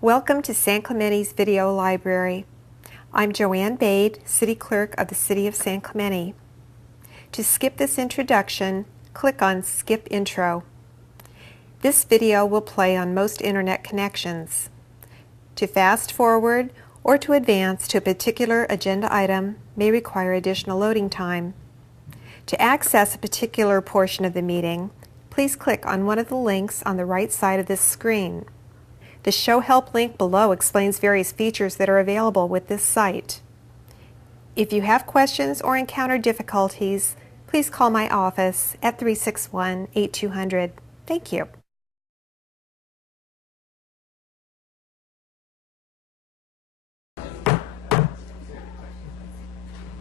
Welcome to San Clemente's Video Library. I'm Joanne Bade, City Clerk of the City of San Clemente. To skip this introduction, click on Skip Intro. This video will play on most internet connections. To fast forward or to advance to a particular agenda item may require additional loading time. To access a particular portion of the meeting, please click on one of the links on the right side of this screen. The Show Help link below explains various features that are available with this site. If you have questions or encounter difficulties, please call my office at 361-8200. Thank you.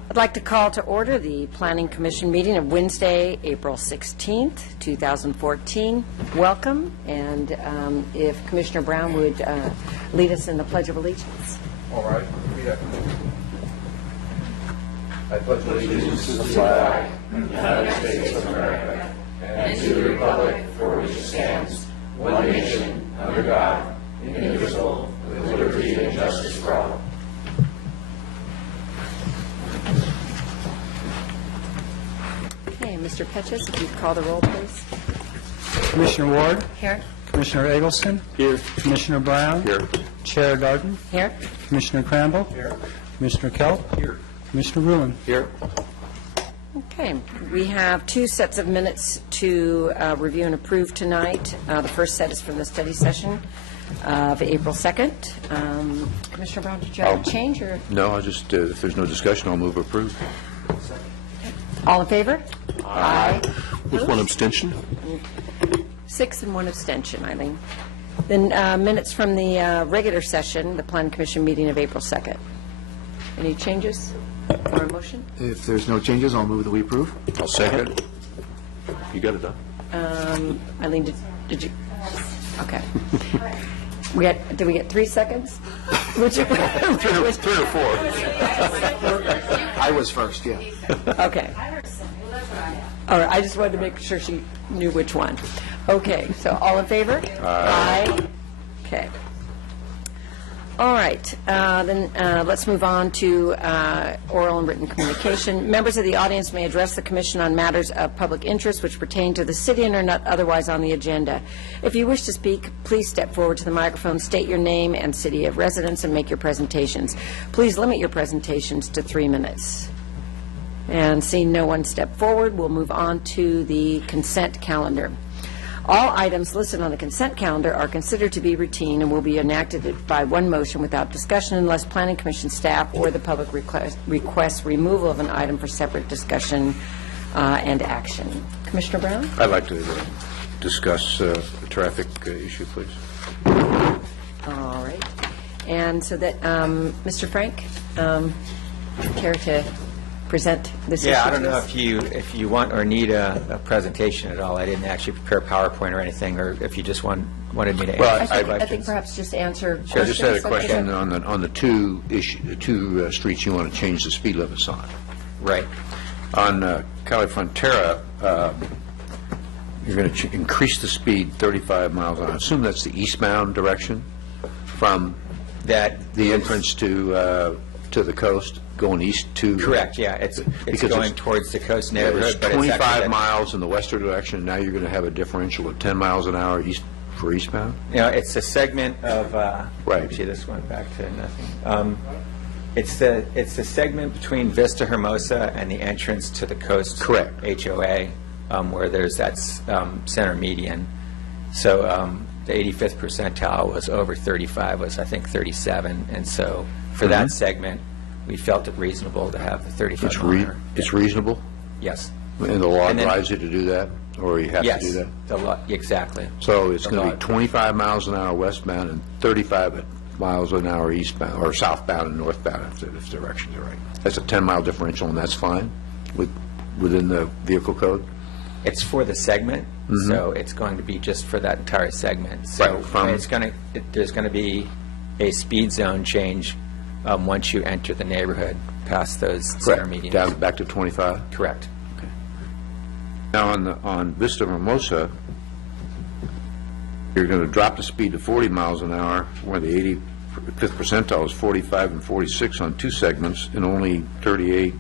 I'd like to call to order the Planning Commission meeting of Wednesday, April 16th, 2014. Welcome, and if Commissioner Brown would lead us in the Pledge of Allegiance. All right. I pledge allegiance to the flag of the United States of America and to the republic for which it stands, one nation, under God, indivisible, with liberty and justice for all. Okay, Mr. Petches, if you'd call the roll, please. Commissioner Ward. Here. Commissioner Eggleston. Here. Commissioner Brown. Here. Chair Darden. Here. Commissioner Crandall. Here. Commissioner Kelp. Here. Commissioner Rulon. Here. Okay, we have two sets of minutes to review and approve tonight. The first set is from the study session of April 2nd. Commissioner Brown, did you have a change? Or? No, I just, if there's no discussion, I'll move approve. All in favor? Aye. With one abstention? 6 and 1 abstention, Eileen. Then minutes from the regular session, the Plan Commission meeting of April 2nd. Any changes or a motion? If there's no changes, I'll move that we approve. I'll second. You got it done? Eileen, did you? Okay. Did we get 3 seconds? Which, 3 or 4. I was first, yeah. okay. All right, I just wanted to make sure she knew which one. Okay, so all in favor? Aye. Okay. All right, then let's move on to oral and written communication. Members of the audience may address the Commission on matters of public interest which pertain to the city and are not otherwise on the agenda. If you wish to speak, please step forward to the microphone, state your name and city of residence, and make your presentations. Please limit your presentations to 3 minutes. And seeing no one step forward, we'll move on to the consent calendar. All items listed on the consent calendar are considered to be routine and will be enacted by one motion without discussion unless Planning Commission staff or the public requests removal of an item for separate discussion and action. Commissioner Brown? I'd like to discuss the traffic issue, please. All right. And so that, Mr. Frank, care to present this issue? Yeah, I don't know please? if you want or need a presentation at all. I didn't actually prepare PowerPoint or anything, or if you just wanted me to Well, answer I questions. think perhaps just answer I just had a questions. question on the two streets you want to change the speed limits on. Right. On Cali Frontera, you're going to increase the speed 35 miles an hour. I assume that's the eastbound direction from That the entrance to the coast, going east to... correct. Yeah, it's Because going it's- towards the coast It's neighborhood, but it's 25 actually miles in the western direction, and now you're going to have a differential of 10 miles an hour for eastbound? it's a segment of. Right. Actually, this went back to nothing. It's the segment between Vista Hermosa and the entrance to the coast. Correct. HOA, where there's that center median. So the 85th percentile was over 35, was I think 37, and so for that segment, we felt it reasonable to have the 35 mile an hour. It's reasonable? Yes. And the law And then- advises you to do that, or you have to do Yes. that? The law, exactly. So it's The going to law- be 25 miles an hour westbound and 35 miles an hour eastbound, or southbound and northbound, if the directions are right. That's a 10-mile differential, and that's fine within the vehicle code? It's for the segment, so it's going to be just for that entire segment. So Right, from- there's going to be a speed zone change once you enter the neighborhood past those center medians. Down back to 25? Correct. Now, on Vista Hermosa, you're going to drop the speed to 40 miles an hour, where the 85th percentile is 45 and 46 on two segments, and only 38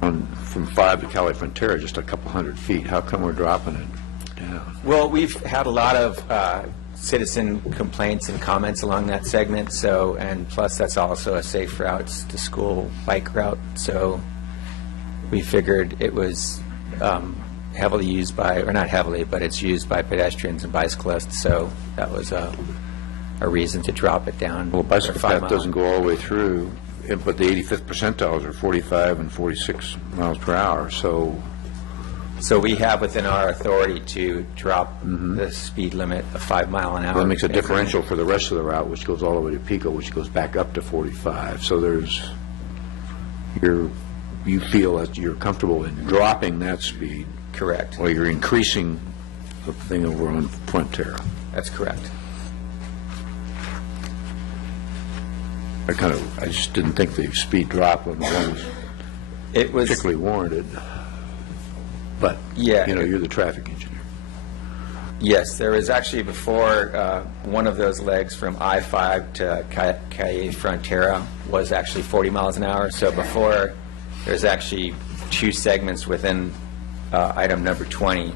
from 5 to Cali Frontera, just a couple hundred feet. How come we're dropping it down? Well, we've had a lot of citizen complaints and comments along that segment, so, and plus that's also a safe routes to school bike route, so we figured it was heavily used by, or not heavily, but it's used by pedestrians and bicyclists, so that was a reason to drop it down. Well, bicycle for 5 path miles. doesn't go all the way through, but the 85th percentiles are 45 and 46 miles per hour, so So we have within our authority to drop the speed limit of 5 mile an hour. that makes a differential for the rest of the route, which goes all the way to Pico, which goes back up to 45. So there's, you feel that you're comfortable in dropping that speed, Correct. while you're increasing the thing over on Frontera. That's correct. I just didn't think the speed drop on the one was It was, particularly warranted. But, Yeah, you know, it- you're the traffic engineer. yes, there was actually before, one of those legs from I-5 to Calle Frontera was actually 40 miles an hour. So before, there's actually two segments within item number 20.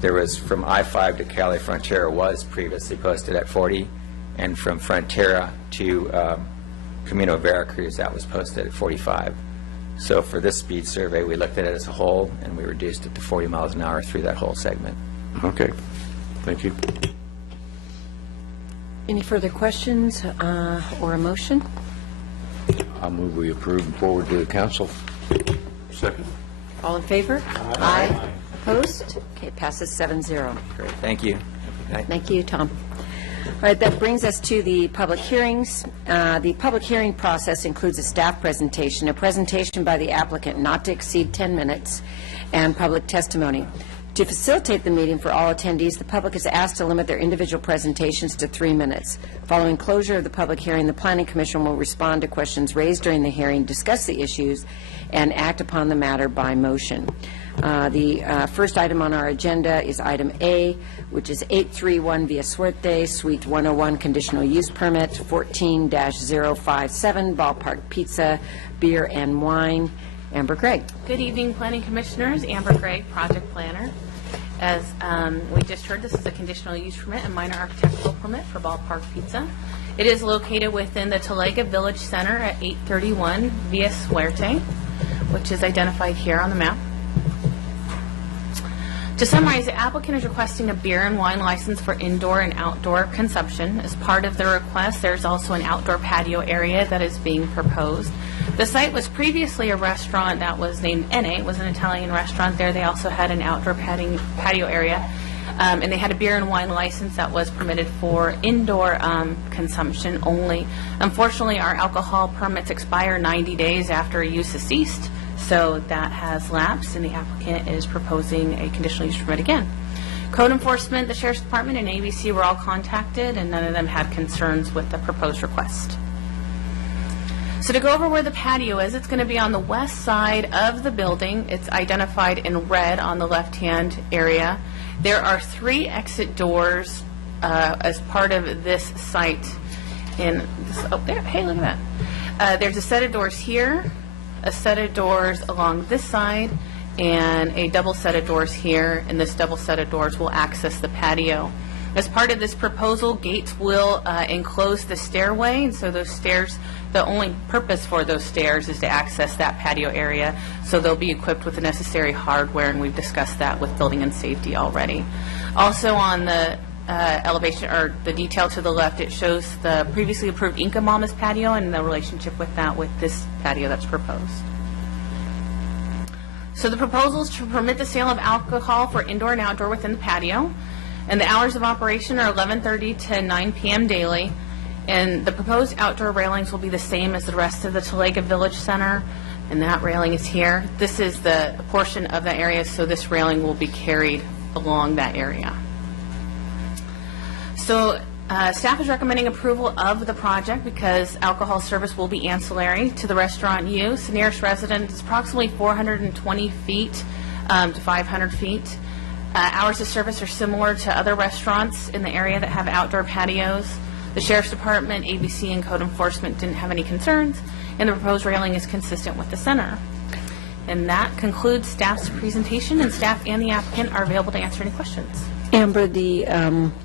There was from I-5 to Calle Frontera was previously posted at 40, and from Frontera to Camino Veracruz, that was posted at 45. So for this speed survey, we looked at it as a whole, and we reduced it to 40 miles an hour through that whole segment. Okay, thank you. Any further questions or a motion? I'll move we approve and forward to the council. Second. All in favor? Aye. Opposed? Okay, passes 7-0. Great, thank you. Good night. Thank you, Tom. All right, that brings us to the public hearings. The public hearing process includes a staff presentation, a presentation by the applicant not to exceed 10 minutes, and public testimony. To facilitate the meeting for all attendees, the public is asked to limit their individual presentations to 3 minutes. Following closure of the public hearing, the Planning Commission will respond to questions raised during the hearing, discuss the issues, and act upon the matter by motion. The first item on our agenda is item A, which is 831 Via Suerte, Suite 101, conditional use permit, 14-057, Ballpark Pizza, Beer and Wine. Amber Craig. Good evening, Planning Commissioners. Amber Craig, Project Planner. As we just heard, this is a conditional use permit and minor architectural permit for Ballpark Pizza. It is located within the Talega Village Center at 831 Via Suerte, which is identified here on the map. To summarize, the applicant is requesting a beer and wine license for indoor and outdoor consumption. As part of the request, there's also an outdoor patio area that is being proposed. The site was previously a restaurant that was named Enne. It was an Italian restaurant there. They also had an outdoor patio area, and they had a beer and wine license that was permitted for indoor consumption only. Unfortunately, our alcohol permits expire 90 days after use has ceased. So that has lapsed, and the applicant is proposing a conditional use permit again. Code enforcement, the Sheriff's Department, and ABC were all contacted, and none of them had concerns with the proposed request. So to go over where the patio is, it's going to be on the west side of the building. It's identified in red on the left-hand area. There are 3 exit doors as part of this site. In this, oh, there, hey, look at that. There's a set of doors here, a set of doors along this side, and a double set of doors here, and this double set of doors will access the patio. As part of this proposal, gates will enclose the stairway, and so those stairs, the only purpose for those stairs is to access that patio area, so they'll be equipped with the necessary hardware, and we've discussed that with building and safety already. Also on the elevation, or the detail to the left, it shows the previously approved Inca Mama's patio and the relationship with that with this patio that's proposed. So the proposal is to permit the sale of alcohol for indoor and outdoor within the patio, and the hours of operation are 11:30 to 9 p.m. daily, and the proposed outdoor railings will be the same as the rest of the Talega Village Center, and that railing is here. This is the portion of the area, so this railing will be carried along that area. So staff is recommending approval of the project because alcohol service will be ancillary to the restaurant use. The nearest residence is approximately 420 feet to 500 feet. Hours of service are similar to other restaurants in the area that have outdoor patios. The Sheriff's Department, ABC, and Code Enforcement didn't have any concerns, and the proposed railing is consistent with the center. And that concludes staff's presentation, and staff and the applicant are available to answer any questions. Amber, the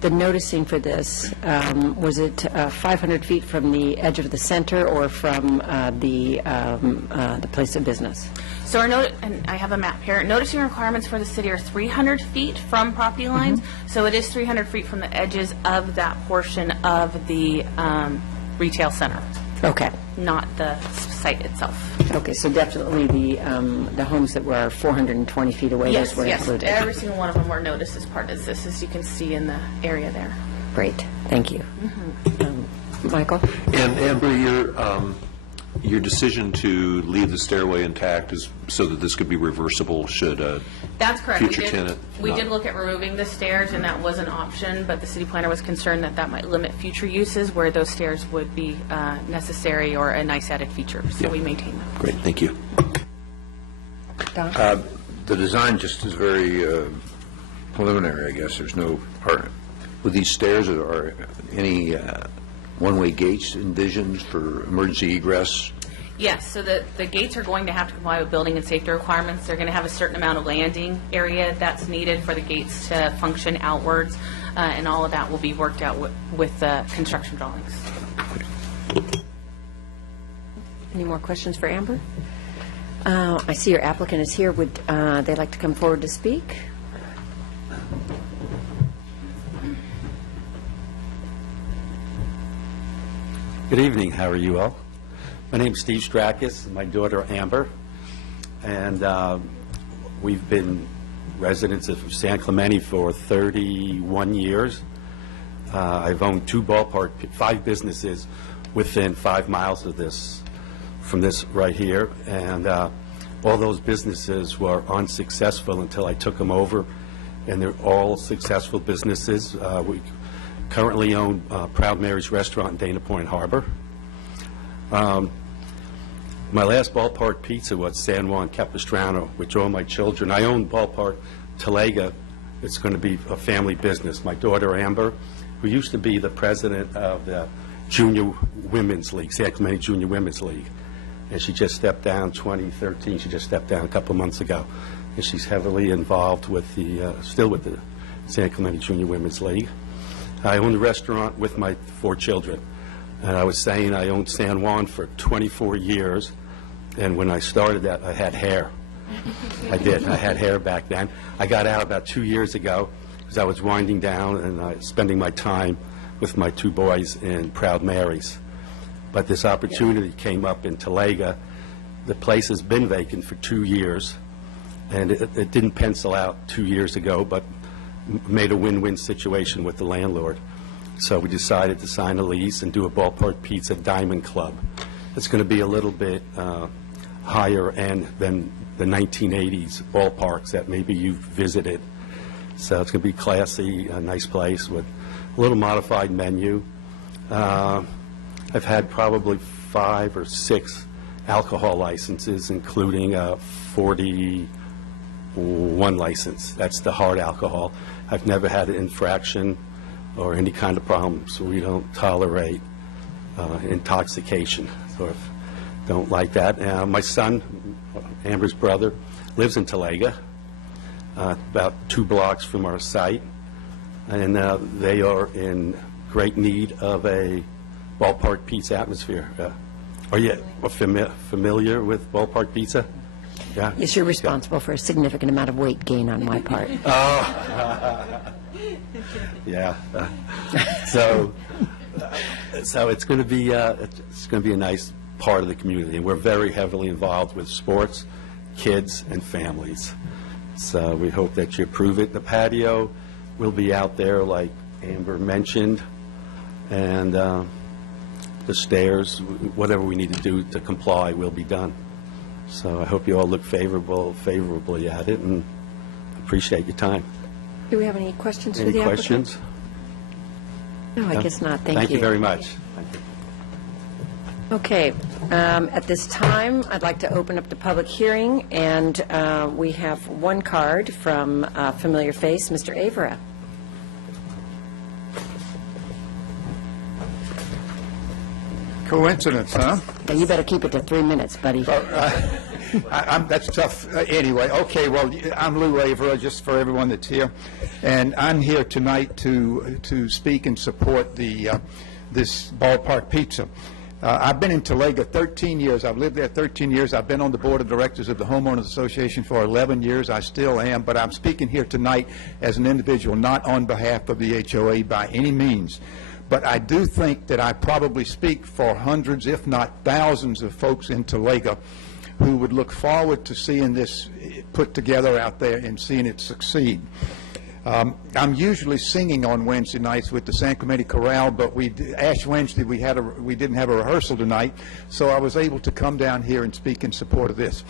noticing for this, was it 500 feet from the edge of the center or from the place of business? So our note, and I have a map here, noticing requirements for the city are 300 feet from property lines, so it is 300 feet from the edges of that portion of the retail center, Okay. not the site itself. Okay, so definitely the homes that were 420 feet away, Yes, those were yes, included. every single one of them were noticed as part of this, as you can see in the area there. Great, thank you. Michael? And Amber, your decision to leave the stairway intact is so that this could be reversible should a That's correct. future tenant We not- did look at removing the stairs, and that was an option, but the city planner was concerned that that might limit future uses where those stairs would be necessary or a nice added feature, so we maintain them. Great, thank you. Don? The design just is very preliminary, I guess. There's no part, with these stairs, are any one-way gates envisioned for emergency egress? Yes, so the gates are going to have to comply with building and safety requirements. They're going to have a certain amount of landing area that's needed for the gates to function outwards, and all of that will be worked out with the construction drawings. Any more questions for Amber? I see your applicant is here. Would they like to come forward to speak? Good evening. How are you all? My name is Steve Strakis, my daughter Amber, and we've been residents of San Clemente for 31 years. I've owned five businesses within 5 miles of this, from this right here, and all those businesses were unsuccessful until I took them over, and they're all successful businesses. We currently own Proud Mary's Restaurant in Dana Point Harbor. My last Ballpark Pizza was San Juan Capistrano, which all my children. I own Ballpark Talega. It's going to be a family business. My daughter Amber, who used to be the president of the Junior Women's League, San Clemente Junior Women's League, and she just stepped down 2013. She just stepped down a couple months ago, and she's heavily involved with still with the San Clemente Junior Women's League. I own the restaurant with my 4 children. And I was saying I owned San Juan for 24 years, and when I started that, I had hair. I did. I had hair back then. I got out about 2 years ago because I was winding down and spending my time with my 2 boys in Proud Mary's. But this opportunity came up in Talega. The place has been vacant for 2 years, and it didn't pencil out 2 years ago, but made a win-win situation with the landlord. So we decided to sign a lease and do a Ballpark Pizza Diamond Club. It's going to be a little bit higher end than the 1980s ballparks that maybe you've visited. So it's going to be classy, a nice place with a little modified menu. I've had probably 5 or 6 alcohol licenses, including a 41 license. That's the hard alcohol. I've never had an infraction or any kind of problem, so we don't tolerate intoxication. So if don't like that. My son, Amber's brother, lives in Talega, about 2 blocks from our site, and they are in great need of a Ballpark Pizza atmosphere. Are you familiar with Ballpark Pizza? Yeah. Yes, you're responsible for a significant amount of weight gain on my part. Yeah. So it's going to be a nice part of the community, and we're very heavily involved with sports, kids, and families. So we hope that you approve it. The patio will be out there, like Amber mentioned, and the stairs, whatever we need to do to comply, will be done. So I hope you all look favorably at it, and appreciate your time. Do we have any questions for Any the applicant? questions? No, I guess not. Thank you. Thank you very much. Thank you. Okay, at this time, I'd like to open up the public hearing, and we have one card from a familiar face, Mr. Avera. Coincidence, huh? Now, you better keep it to 3 minutes, buddy. That's tough. Anyway, okay, well, I'm Lou Avera, just for everyone that's here, and I'm here tonight to speak and support this Ballpark Pizza. I've been in Talega 13 years. I've lived there 13 years. I've been on the board of directors of the Homeowners Association for 11 years. I still am, but I'm speaking here tonight as an individual, not on behalf of the HOA by any means. But I do think that I probably speak for hundreds, if not thousands, of folks in Talega who would look forward to seeing this put together out there and seeing it succeed. I'm usually singing on Wednesday nights with the San Clemente Chorale, but Ash Wednesday we didn't have a rehearsal tonight, so I was able to come down here and speak in support of this.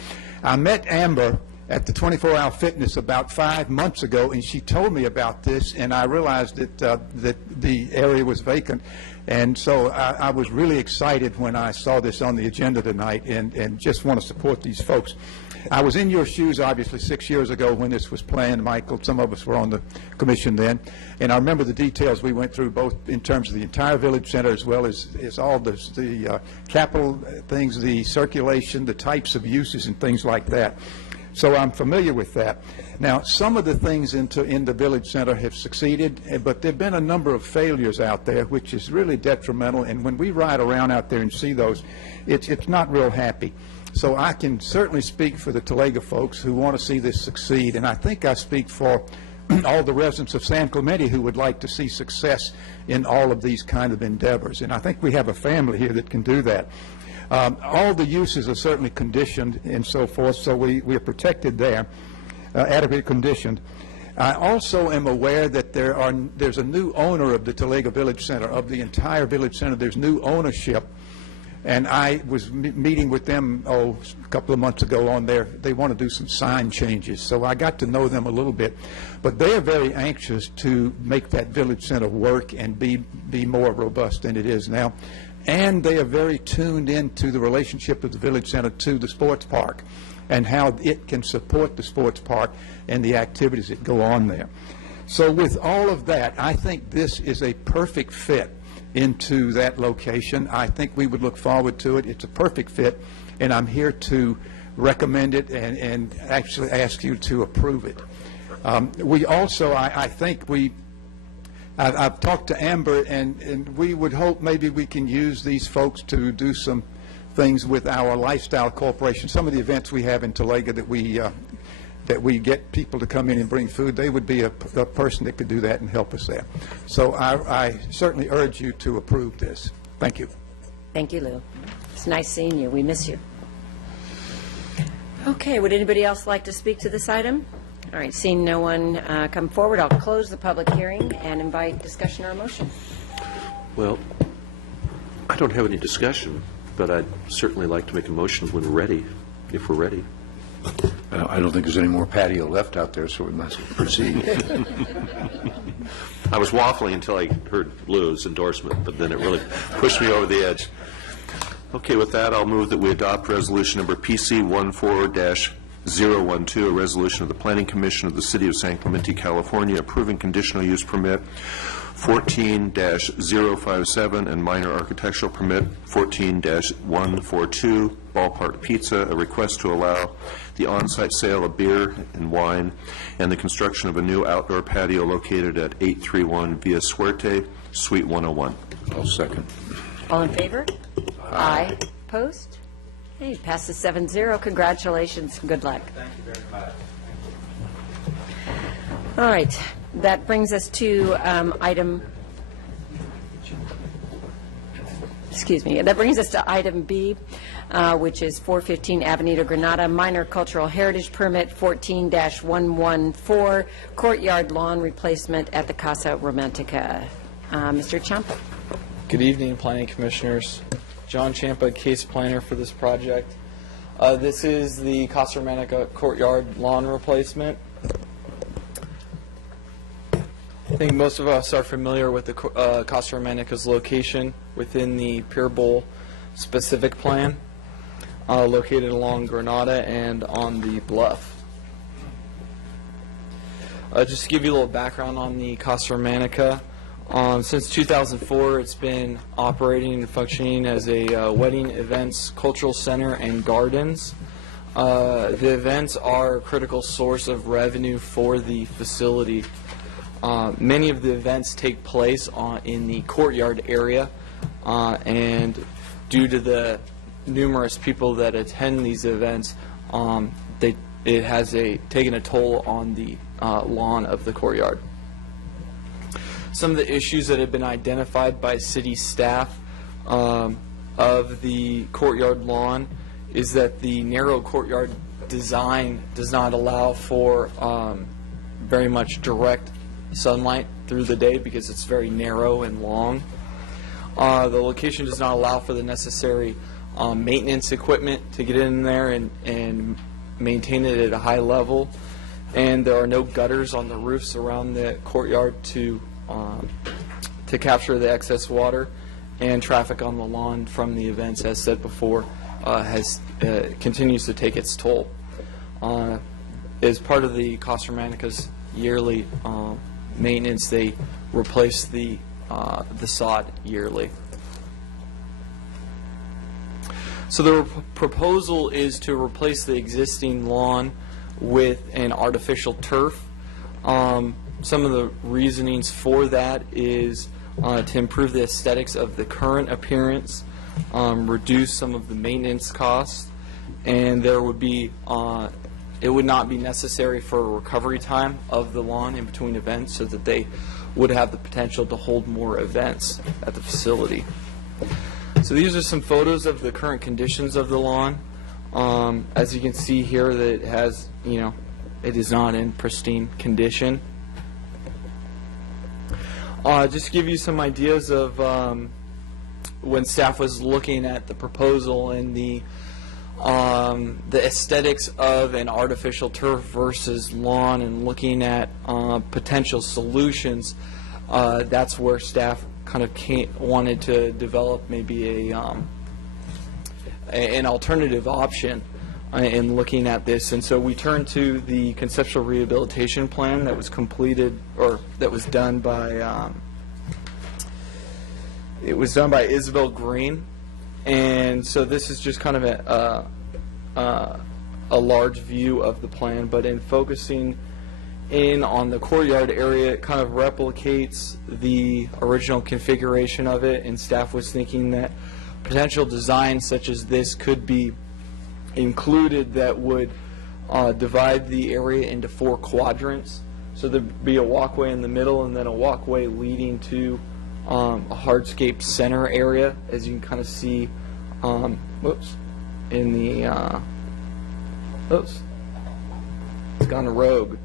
I met Amber at the 24 Hour Fitness about 5 months ago, and she told me about this, and I realized that the area was vacant, and so I was really excited when I saw this on the agenda tonight, and just want to support these folks. I was in your shoes, obviously, 6 years ago when this was planned, Michael. Some of us were on the commission then, and I remember the details we went through, both in terms of the entire village center as well as all the capital things, the circulation, the types of uses and things like that. So I'm familiar with that. Now, some of the things in the village center have succeeded, but there have been a number of failures out there, which is really detrimental. And when we ride around out there and see those, it's not real happy. So I can certainly speak for the Talega folks who want to see this succeed. And I think I speak for all the residents of San Clemente who would like to see success in all of these kind of endeavors. And I think we have a family here that can do that. All the uses are certainly conditioned and so forth, so we are protected there, adequately conditioned. I also am aware that there's a new owner of the Talega Village Center, of the entire Village Center. There's new ownership, and I was meeting with them a couple of months ago on they want to do some sign changes, so I got to know them a little bit. But they are very anxious to make that Village Center work and be more robust than it is now. And they are very tuned into the relationship of the Village Center to the sports park and how it can support the sports park and the activities that go on there. So with all of that, I think this is a perfect fit into that location. I think we would look forward to it. It's a perfect fit, and I'm here to recommend it and actually ask you to approve it. We also, I think I've talked to Amber, and we would hope maybe we can use these folks to do some things with our Lifestyle Corporation. Some of the events we have in Talega that we get people to come in and bring food, they would be a person that could do that and help us there. So I certainly urge you to approve this. Thank you. Thank you, Lou. It's nice seeing you. We miss you. Okay, would anybody else like to speak to this item? All right, seeing no one come forward, I'll close the public hearing and invite discussion or a motion. Well, I don't have any discussion, but I'd certainly like to make a motion when we're ready, if we're ready. I don't think there's any more patio left out there, so we must proceed. I was waffling until I heard Lou's endorsement, but then it really pushed me over the edge. Okay, with that, I'll move that we adopt resolution number PC 14-012, a resolution of the Planning Commission of the City of San Clemente, California, approving conditional use permit 14-057 and minor architectural permit 14-142, Ballpark Pizza, a request to allow the on-site sale of beer and wine and the construction of a new outdoor patio located at 831 Via Suerte, Suite 101. I'll second. All in favor? Aye. Opposed? Hey, passes 7-0. Congratulations. Good luck. Thank you very much. All right. That brings us to that brings us to item B, which is 415 Avenida Granada, minor cultural heritage permit 14-114, courtyard lawn replacement at the Casa Romantica. Mr. Champa. Good evening, Planning Commissioners. John Champa, case planner for this project. This is the Casa Romantica courtyard lawn replacement. I think most of us are familiar with the Casa Romanica's location within the Pure Bowl specific plan located along Granada and on the bluff. Just to give you a little background on the Casa Romanica, since 2004 it's been operating and functioning as a wedding, events, cultural center, and gardens. The events are a critical source of revenue for the facility. Many of the events take place in the courtyard area, and due to the numerous people that attend these events, it has taken a toll on the lawn of the courtyard. Some of the issues that have been identified by city staff of the courtyard lawn is that the narrow courtyard design does not allow for very much direct sunlight through the day because it's very narrow and long. The location does not allow for the necessary maintenance equipment to get in there and maintain it at a high level, and there are no gutters on the roofs around the courtyard to capture the excess water, and traffic on the lawn from the events, as said before, continues to take its toll. As part of the Casa Romanica's yearly maintenance, they replace the sod yearly. So the proposal is to replace the existing lawn with an artificial turf. Some of the reasonings for that is to improve the aesthetics of the current appearance, reduce some of the maintenance costs, and there would be it would not be necessary for a recovery time of the lawn in between events, so that they would have the potential to hold more events at the facility. So these are some photos of the current conditions of the lawn. As you can see here, that it has, it is not in pristine condition. Just to give you some ideas of when staff was looking at the proposal and the aesthetics of an artificial turf versus lawn, and looking at potential solutions, that's where staff kind of wanted to develop maybe an alternative option in looking at this. And so we turned to the conceptual rehabilitation plan that was completed, or that was done by Isabel Green. And so this is just kind of a large view of the plan, but in focusing in on the courtyard area, it kind of replicates the original configuration of it, and staff was thinking that potential designs such as this could be included that would divide the area into 4 quadrants. So there'd be a walkway in the middle, and then a walkway leading to a hardscape center area, as you can kind of see in the oops, it's gone rogue.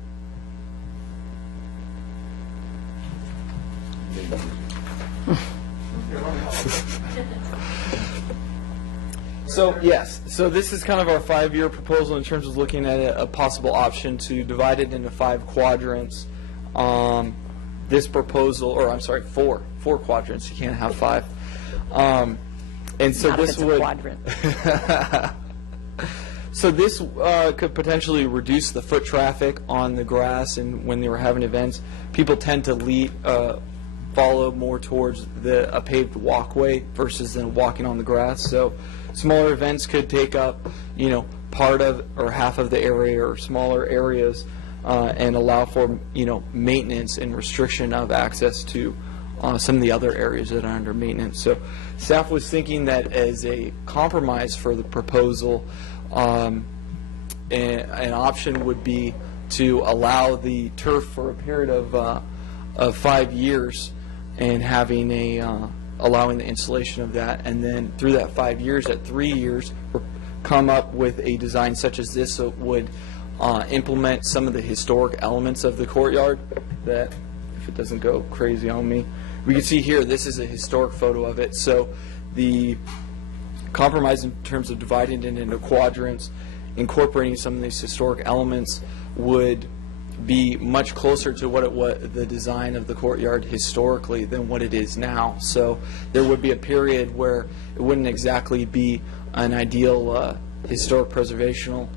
So yes, so this is kind of our 5-year proposal in terms of looking at a possible option to divide it into 5 quadrants. This proposal, or I'm sorry, 4 quadrants. You can't have 5. And so this would quadrant. So this could potentially reduce the foot traffic on the grass, and when they were having events, people tend to follow more towards a paved walkway versus than walking on the grass. So smaller events could take up, part of or half of the area or smaller areas, and allow for, maintenance and restriction of access to some of the other areas that are under maintenance. So staff was thinking that as a compromise for the proposal, an option would be to allow the turf for a period of 5 years, and having allowing the installation of that, and then through that 5 years, at 3 years, come up with a design such as this that would implement some of the historic elements of the courtyard. That, if it doesn't go crazy on me, we can see here, this is a historic photo of it. So the compromise in terms of dividing it into quadrants, incorporating some of these historic elements, would be much closer to what the design of the courtyard historically than what it is now. So there would be a period where it wouldn't exactly be an ideal historic preservational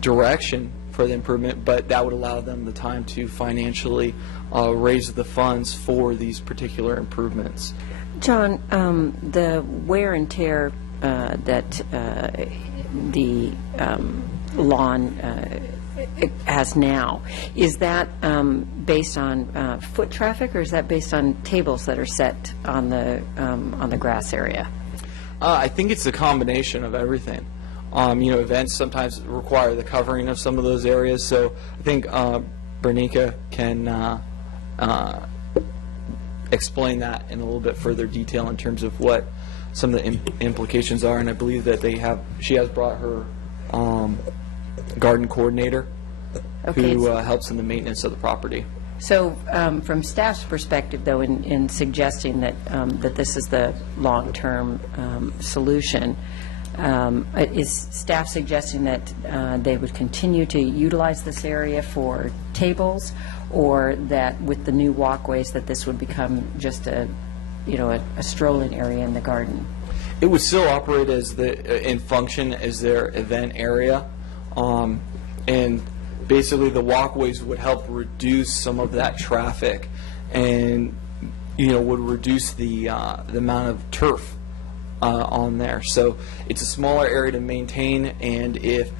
direction for the improvement, but that would allow them the time to financially raise the funds for these particular improvements. John, the wear and tear that the lawn has now, is that based on foot traffic, or is that based on tables that are set on the grass area? I think it's a combination of everything. Events sometimes require the covering of some of those areas, so I think Bernica can explain that in a little bit further detail in terms of what some of the implications are, and I believe that she has brought her garden coordinator who helps in the maintenance of the property. So from staff's perspective, though, in suggesting that that this is the long-term solution, is staff suggesting that they would continue to utilize this area for tables, or that with the new walkways that this would become just a strolling area in the garden? It would still operate as in function as their event area, and basically the walkways would help reduce some of that traffic, and would reduce the amount of turf on there. So it's a smaller area to maintain, and if,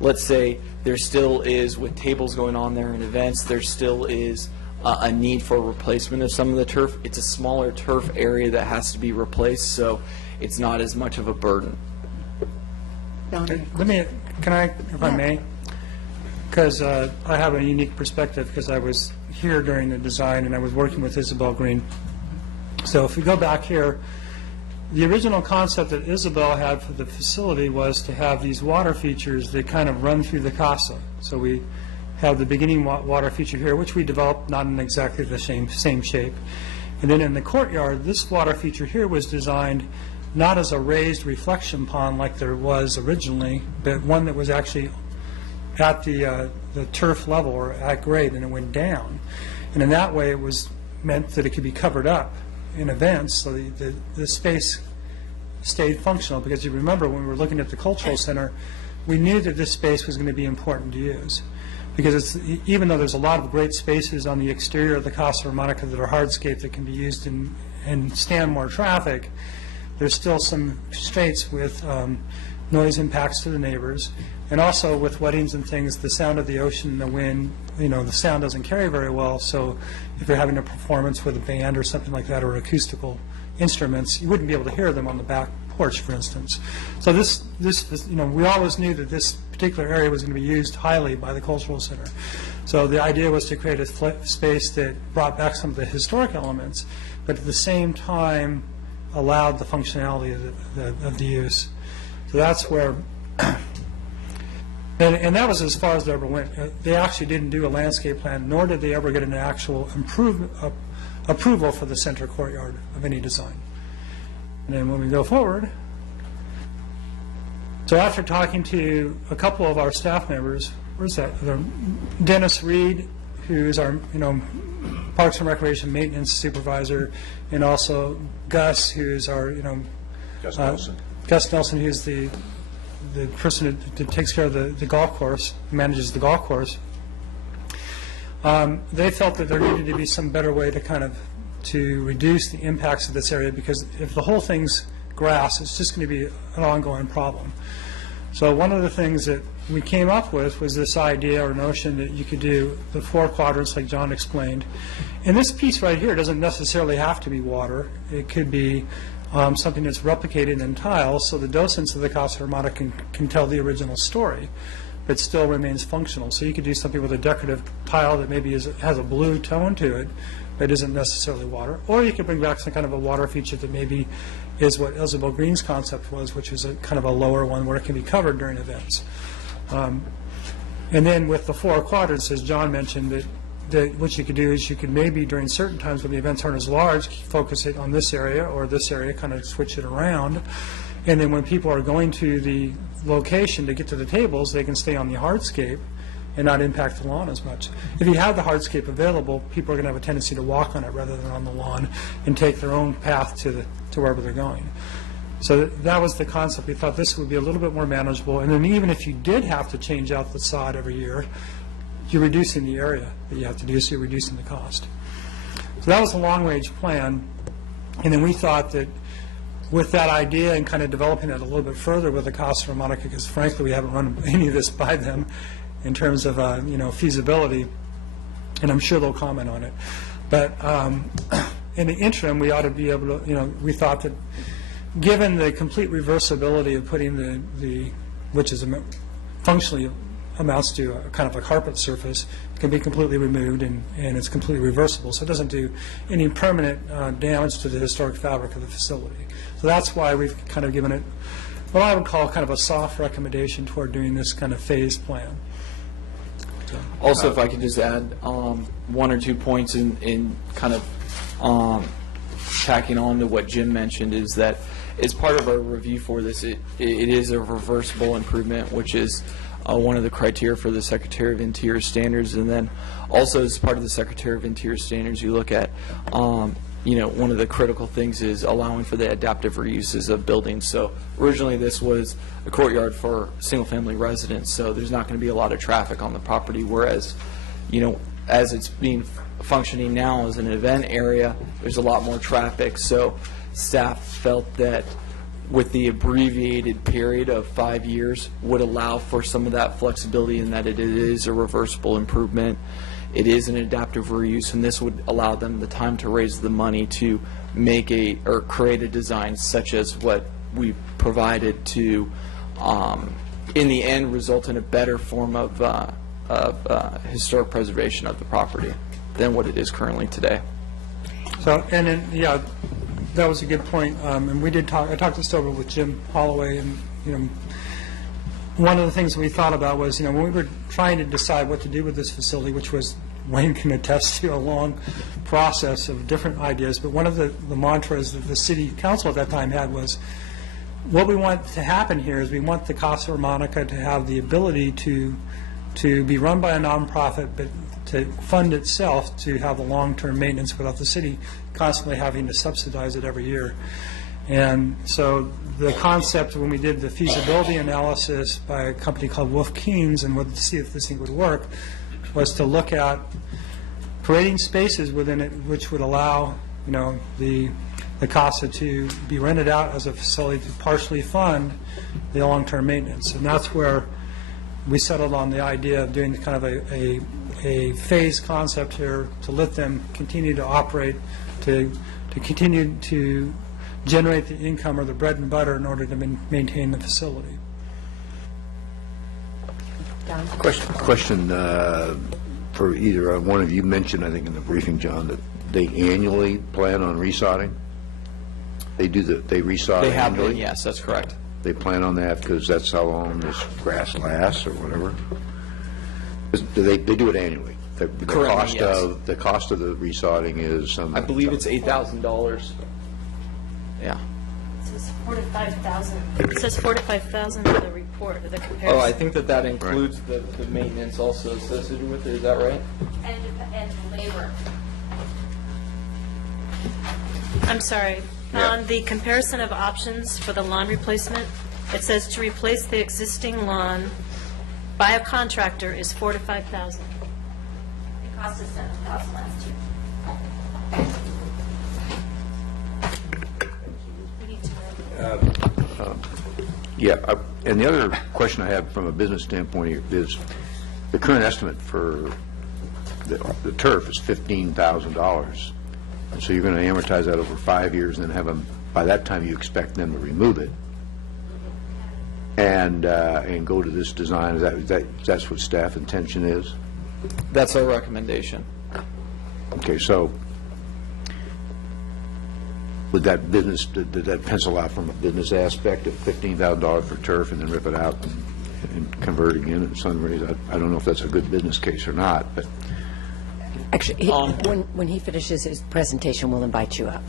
let's say, there still is, with tables going on there and events, there still is a need for replacement of some of the turf. It's a smaller turf area that has to be replaced, so it's not as much of a burden. Can I, if I may? Because I have a unique perspective, because I was here during the design and I was working with Isabel Green. So if we go back here, the original concept that Isabel had for the facility was to have these water features that kind of run through the casa. So we have the beginning water feature here, which we developed not in exactly the same shape. And then in the courtyard, this water feature here was designed not as a raised reflection pond like there was originally, but one that was actually at the turf level or at grade, and it went down. And in that way, it was meant that it could be covered up in events, so the space stayed functional. Because you remember, when we were looking at the cultural center, we knew that this space was going to be important to use. Because even though there's a lot of great spaces on the exterior of the Casa Harmonica that are hardscape that can be used and stand more traffic, there's still some constraints with noise impacts to the neighbors. And also with weddings and things, the sound of the ocean and the wind, the sound doesn't carry very well. So if you're having a performance with a band or something like that, or acoustical instruments, you wouldn't be able to hear them on the back porch, for instance. So this we always knew that this particular area was going to be used highly by the cultural center. So the idea was to create a space that brought back some of the historic elements, but at the same time allowed the functionality of the use. So that's where, and that was as far as they ever went. They actually didn't do a landscape plan, nor did they ever get an actual approval for the center courtyard of any design. And then when we go forward, so after talking to a couple of our staff members, where's that? Dennis Reed, who is our Parks and Recreation maintenance supervisor, and also Gus, who's our Gus Nelson. Gus Nelson, who's the person that takes care of the golf course, manages the golf course. They felt that there needed to be some better way to reduce the impacts of this area, because if the whole thing's grass, it's just going to be an ongoing problem. So one of the things that we came up with was this idea or notion that you could do the 4 quadrants like John explained. And this piece right here doesn't necessarily have to be water. It could be something that's replicated in tiles, so the docents of the Casa Harmonica can tell the original story, but still remains functional. So you could do something with a decorative tile that maybe has a blue tone to it, but isn't necessarily water. Or you could bring back some kind of a water feature that maybe is what Isabel Green's concept was, which is a kind of a lower one where it can be covered during events. And then with the 4 quadrants, as John mentioned, that what you could do is you could maybe during certain times when the events aren't as large, focus it on this area or this area, kind of switch it around. And then when people are going to the location to get to the tables, they can stay on the hardscape and not impact the lawn as much. If you have the hardscape available, people are going to have a tendency to walk on it rather than on the lawn and take their own path to wherever they're going. So that was the concept. We thought this would be a little bit more manageable, and then even if you did have to change out the sod every year, you're reducing the area that you have to do, so you're reducing the cost. So that was a long-range plan, and then we thought that with that idea and kind of developing it a little bit further with the Casa Harmonica, because frankly we haven't run any of this by them in terms of feasibility, and I'm sure they'll comment on it. But in the interim, we ought to be able to, we thought that given the complete reversibility of putting which is functionally amounts to a kind of a carpet surface, can be completely removed and it's completely reversible. So it doesn't do any permanent damage to the historic fabric of the facility. So that's why we've kind of given it what I would call kind of a soft recommendation toward doing this kind of phased plan. Also, if I could just add one or 2 points in kind of tacking on to what Jim mentioned, is that as part of our review for this, it is a reversible improvement, which is one of the criteria for the Secretary of Interior standards. And then also as part of the Secretary of Interior standards, you look at, one of the critical things is allowing for the adaptive reuses of buildings. So originally this was a courtyard for single-family residents, so there's not going to be a lot of traffic on the property, whereas, as it's functioning now as an event area, there's a lot more traffic. So staff felt that with the abbreviated period of 5 years would allow for some of that flexibility, in that it is a reversible improvement. It is an adaptive reuse, and this would allow them the time to raise the money to make or create a design such as what we provided to, in the end, result in a better form of historic preservation of the property than what it is currently today. So, and then, yeah, that was a good point. And we did talk, I talked this over with Jim Holloway, and, one of the things we thought about was, when we were trying to decide what to do with this facility, which was, Wayne can attest to, a long process of different ideas, but one of the mantras that the city council at that time had was, what we want to happen here is we want the Casa Harmonica to have the ability to be run by a nonprofit, but to fund itself to have the long-term maintenance without the city constantly having to subsidize it every year. And so the concept, when we did the feasibility analysis by a company called Wolf Keynes and to see if this thing would work, was to look at creating spaces within it which would allow, the Casa to be rented out as a facility to partially fund the long-term maintenance. And that's where we settled on the idea of doing kind of a phased concept here to let them continue to operate, to continue to generate the income or the bread and butter in order to maintain the facility. Question for either one of you. Mentioned, I think, in the briefing, John, that they annually plan on resodding. They resod They have annually? been, yes, that's correct. They plan on that because that's how long this grass lasts or whatever? They do it annually? The Currently, yes. The cost of the resodding is some... I believe it's $8,000. Yeah. It says 4 to 5,000. It says 4 to 5,000 in the report, the comparison. Oh, I think that includes the maintenance also associated with it. Is that right? And labor. I'm sorry. Yeah. On the comparison of options for the lawn replacement, it says to replace the existing lawn by a contractor is 4 to 5,000. It cost us $7,000 last year. Yeah, and the other question I have from a business standpoint here is the current estimate for the turf is $15,000. And so you're going to amortize that over 5 years and then have them, by that time you expect them to remove it and go to this design. That's what staff intention is? That's our recommendation. Okay, so would that business, did that pencil out from a business aspect of $15,000 for turf and then rip it out and convert again at Sunrays? I don't know if that's a good business case or not, but... Actually, when he finishes his presentation, we'll invite you up.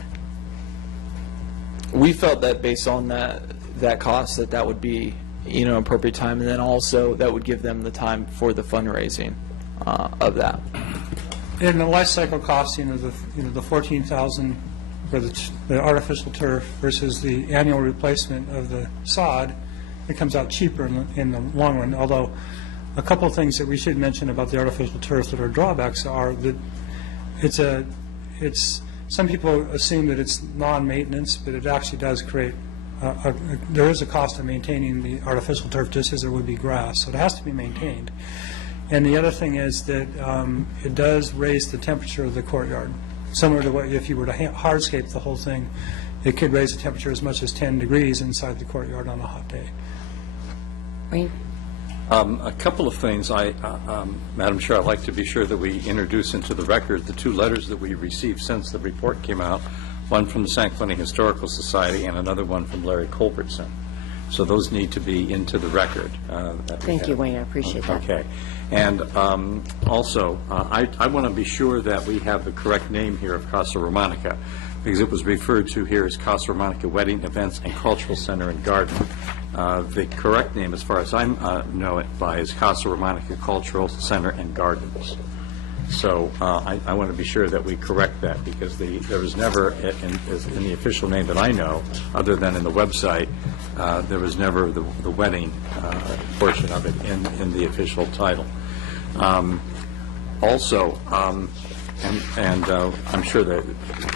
We felt that based on that cost, that would be appropriate time, and then also that would give them the time for the fundraising of that. In the life cycle costing of the $14,000 for the artificial turf versus the annual replacement of the sod, it comes out cheaper in the long run. Although a couple of things that we should mention about the artificial turf that are drawbacks are that some people assume that it's non-maintenance, but it actually does create there is a cost of maintaining the artificial turf just as there would be grass, so it has to be maintained. And the other thing is that it does raise the temperature of the courtyard. Similar to what if you were to hardscape the whole thing, it could raise the temperature as much as 10 degrees inside the courtyard on a hot day. Wayne? A couple of things. Madam Chair, I'd like to be sure that we introduce into the record the two letters that we received since the report came out, one from the San Clemente Historical Society and another one from Larry Culbertson. So those need to be into the record. Thank you, Wayne. I appreciate that. Okay. And also, I want to be sure that we have the correct name here of Casa Romanica, because it was referred to here as Casa Romanica Wedding Events and Cultural Center and Garden. The correct name, as far as I know it by, is Casa Romanica Cultural Center and Gardens. So I want to be sure that we correct that, because there was never, in the official name that I know, other than in the website, there was never the wedding portion of it in the official title. Also, and I'm sure that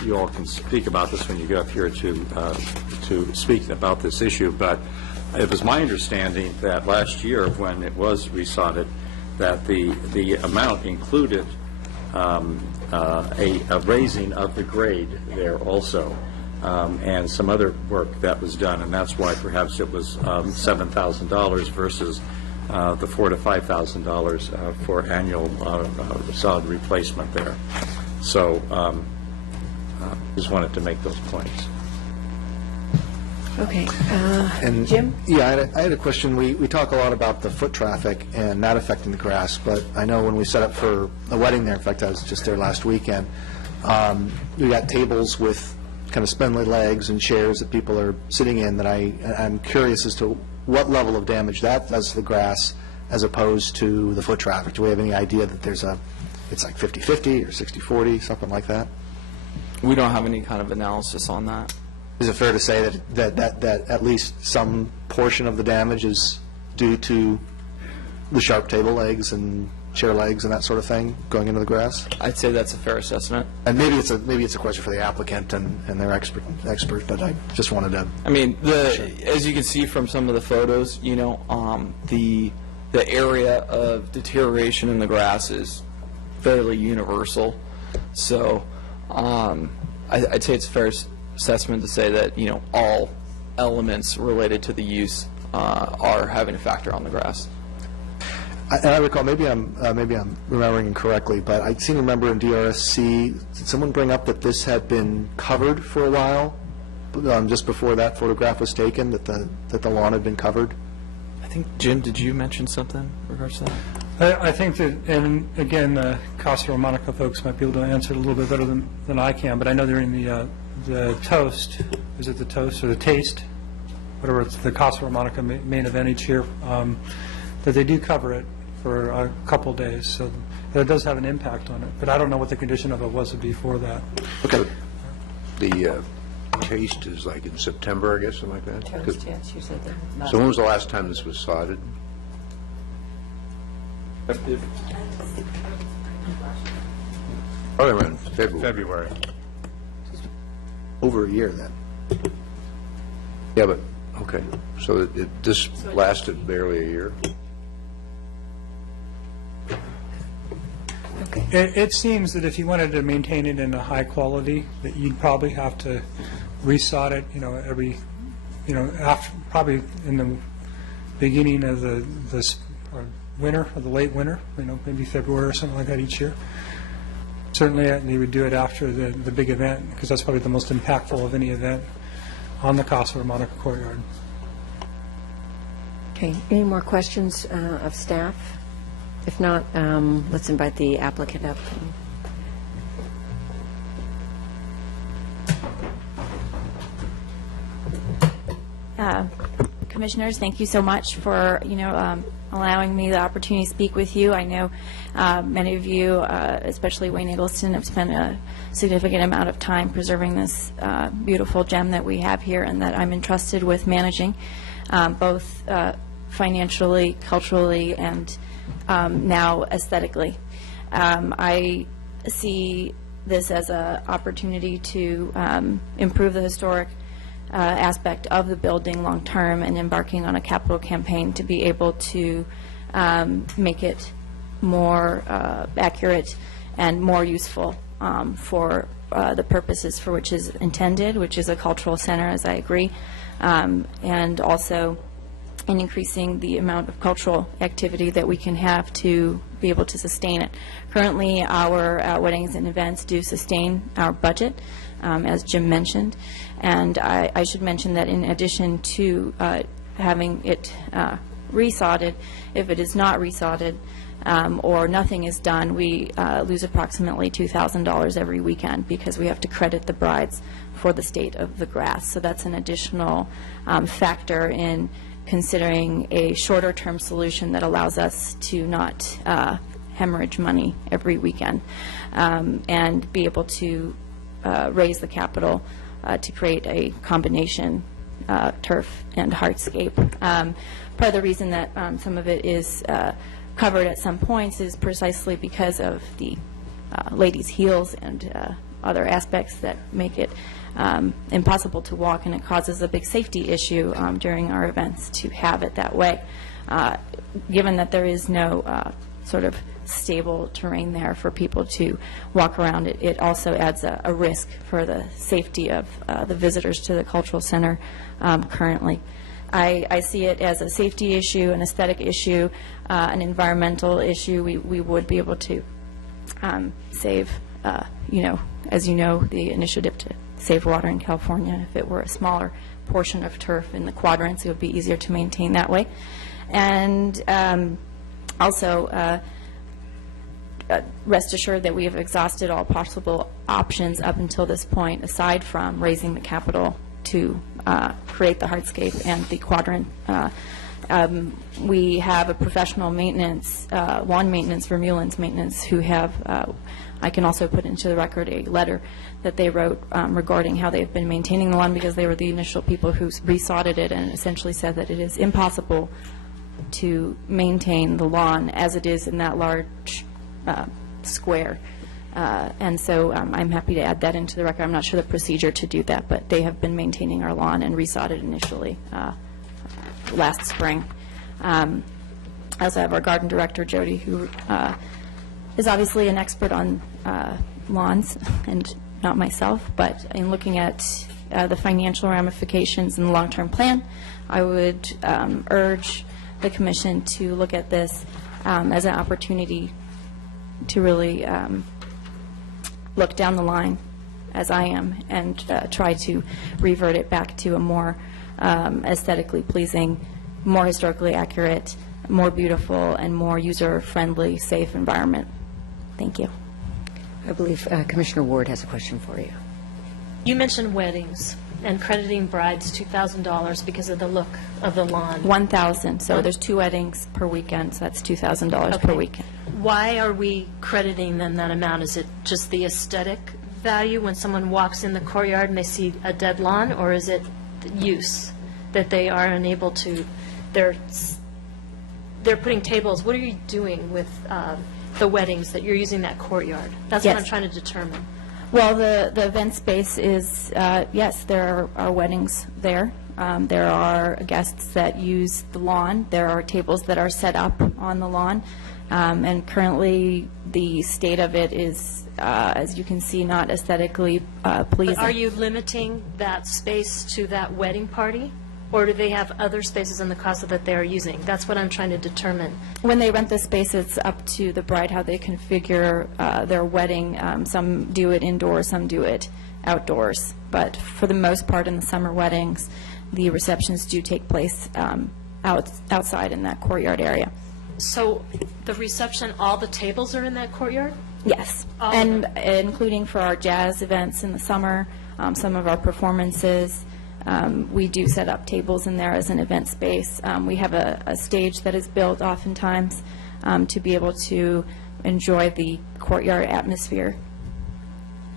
you all can speak about this when you get up here to speak about this issue, but it was my understanding that last year, when it was resodded, that the amount included a raising of the grade there also, and some other work that was done, and that's why perhaps it was $7,000 versus the $4,000 to $5,000 for annual sod replacement there. So just wanted to make those points. Okay. And Jim? Yeah, I had a question. We talk a lot about the foot traffic and not affecting the grass, but I know when we set up for a wedding there, in fact, I was just there last weekend, we got tables with kind of spindly legs and chairs that people are sitting in that I'm curious as to what level of damage that does to the grass as opposed to the foot traffic. Do we have any idea that it's like 50-50 or 60-40, something like that? We don't have any kind of analysis on that. Is it fair to say that at least some portion of the damage is due to the sharp table legs and chair legs and that sort of thing going into the grass? I'd say that's a fair assessment. And maybe it's a question for the applicant and their expert, but I just wanted to. I mean, as you can see from some of the photos, the area of deterioration in the grass is fairly universal. So I'd say it's a fair assessment to say that all elements related to the use are having a factor on the grass. And I recall, maybe I'm remembering incorrectly, but I seem to remember in DRSC, did someone bring up that this had been covered for a while, just before that photograph was taken, that the lawn had been covered? I think, Jim, did you mention something in regards to that? I think that, and again, the Casa Romanica folks might be able to answer it a little bit better than I can, but I know during the toast, is it the toast or the taste, whatever, it's the Casa Romanica main event each year, that they do cover it for a couple days, so that does have an impact on it, but I don't know what the condition of it was before that. Okay. The taste is like in September, I guess, something like that? Toast, yes, you said that. So when was the last time this was sodded? Probably around February. Over a year then. Yeah, but, okay, so this lasted barely a year? It seems that if you wanted to maintain it in a high quality, that you'd probably have to resod it, every, after, probably in the beginning of the winter, or the late winter, maybe February or something like that each year. Certainly, they would do it after the big event, because that's probably the most impactful of any event on the Casa Romanica courtyard. Okay, any more questions of staff? If not, let's invite the applicant up. Commissioners. Thank you so much for, allowing me the opportunity to speak with you. I know many of you, especially Wayne Eggleston, have spent a significant amount of time preserving this beautiful gem that we have here and that I'm entrusted with managing, both financially, culturally, and now aesthetically. I see this as an opportunity to improve the historic aspect of the building long-term and embarking on a capital campaign to be able to make it more accurate and more useful for the purposes for which is intended, which is a cultural center, as I agree, and also in increasing the amount of cultural activity that we can have to be able to sustain it. Currently, our weddings and events do sustain our budget, as Jim mentioned, and I should mention that in addition to having it resodded, if it is not resodded or nothing is done, we lose approximately $2,000 every weekend because we have to credit the brides for the state of the grass. So that's an additional factor in considering a shorter-term solution that allows us to not hemorrhage money every weekend and be able to raise the capital to create a combination turf and hardscape. Part of the reason that some of it is covered at some points is precisely because of the ladies' heels and other aspects that make it impossible to walk, and it causes a big safety issue during our events to have it that way. Given that there is no sort of stable terrain there for people to walk around, it also adds a risk for the safety of the visitors to the cultural center currently. I see it as a safety issue, an aesthetic issue, an environmental issue. We would be able to save, as you know, the initiative to save water in California. If it were a smaller portion of turf in the quadrants, it would be easier to maintain that way. And also, rest assured that we have exhausted all possible options up until this point, aside from raising the capital to create the hardscape and the quadrant. We have a professional maintenance, lawn maintenance, Vermeulen's maintenance, who have, I can also put into the record a letter that they wrote regarding how they've been maintaining the lawn, because they were the initial people who resodded it and essentially said that it is impossible to maintain the lawn as it is in that large square. And so I'm happy to add that into the record. I'm not sure the procedure to do that, but they have been maintaining our lawn and resodded initially last spring. I also have our garden director, Jody, who is obviously an expert on lawns, and not myself, but in looking at the financial ramifications in the long-term plan, I would urge the Commission to look at this as an opportunity to really look down the line, as I am, and try to revert it back to a more aesthetically pleasing, more historically accurate, more beautiful, and more user-friendly, safe environment. Thank you. I believe Commissioner Ward has a question for you. You mentioned weddings and crediting brides $2,000 because of the look of the lawn. $1,000. So there's 2 weddings per weekend, so that's $2,000 per weekend. Why are we crediting them that amount? Is it just the aesthetic value when someone walks in the courtyard and they see a dead lawn, or is it the use that they are unable to, they're putting tables? What are you doing with the weddings that you're using that courtyard? That's what I'm trying to determine. Well, the event space is, yes, there are weddings there. There are guests that use the lawn. There are tables that are set up on the lawn. And currently, the state of it is, as you can see, not aesthetically pleasing. But are you limiting that space to that wedding party? Or do they have other spaces in the casa that they are using? That's what I'm trying to determine. When they rent the space, it's up to the bride how they configure their wedding. Some do it indoors, some do it outdoors. But for the most part, in the summer weddings, the receptions do take place outside in that courtyard area. So the reception, all the tables are in that courtyard? Yes, and including for our jazz events in the summer, some of our performances, We do set up tables in there as an event space. We have a stage that is built oftentimes to be able to enjoy the courtyard atmosphere.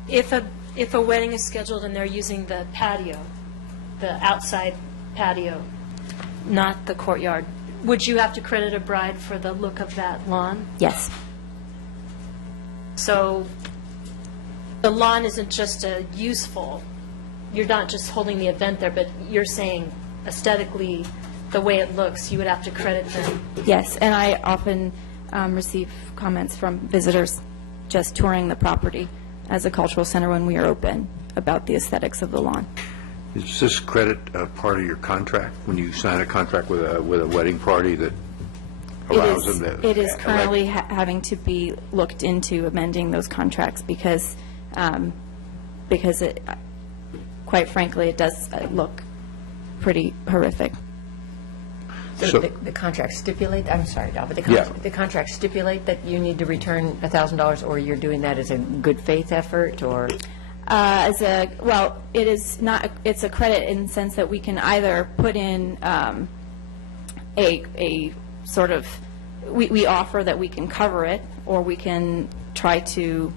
If a wedding is scheduled and they're using the patio, the outside patio, not the courtyard, would you have to credit a bride for the look of that lawn? Yes. So the lawn isn't just a useful, you're not just holding the event there, but you're saying aesthetically, the way it looks, you would have to credit them. Yes, and I often receive comments from visitors just touring the property as a cultural center when we are open about the aesthetics of the lawn. Is this credit part of your contract, when you sign a contract with a wedding party that allows them to? It is currently having to be looked into amending those contracts because it, quite frankly, it does look pretty horrific. So the contract stipulate, I'm sorry, Dal, but the contract stipulate that you need to return $1,000, or you're doing that as a good faith effort, or? Well, it is not, it's a credit in the sense that we can either put in a sort of, we offer that we can cover it, or we can try to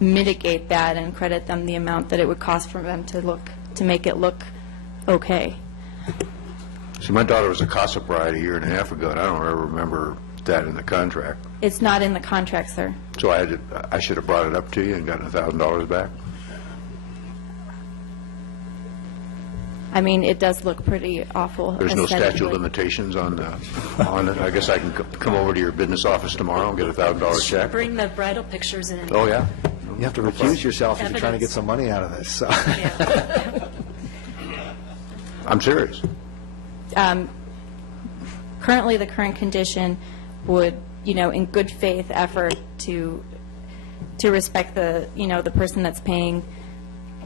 mitigate that and credit them the amount that it would cost for them to make it look okay. See, my daughter was a CASA bride a year and a half ago, and I don't ever remember that in the contract. It's not in the contract, sir. So I should have brought it up to you and gotten $1,000 back? I mean, it does look pretty awful. There's no statute of aesthetically. limitations on it? I guess I can come over to your business office tomorrow and get a $1,000 check? Bring the bridal pictures in. Oh, yeah? You have to recuse yourself if you're trying to get some money out of this. So. I'm serious. Currently, the current condition would, in good faith effort to respect the, the person that's paying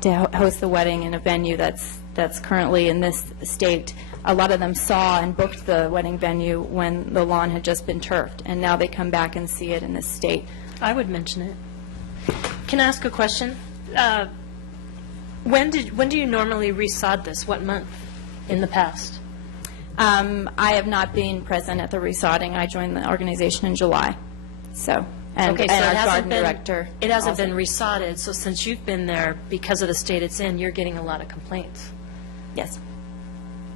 to host the wedding in a venue that's currently in this state. A lot of them saw and booked the wedding venue when the lawn had just been turfed, and now they come back and see it in this state. I would mention it. Can I ask a question? When do you normally resod this? What month in the past? I have not been present at the resodding. I joined the organization in July. So, and Okay, so our it hasn't garden been, director. it hasn't also. been resodded, so since you've been there, because of the state it's in, you're getting a lot of complaints. Yes.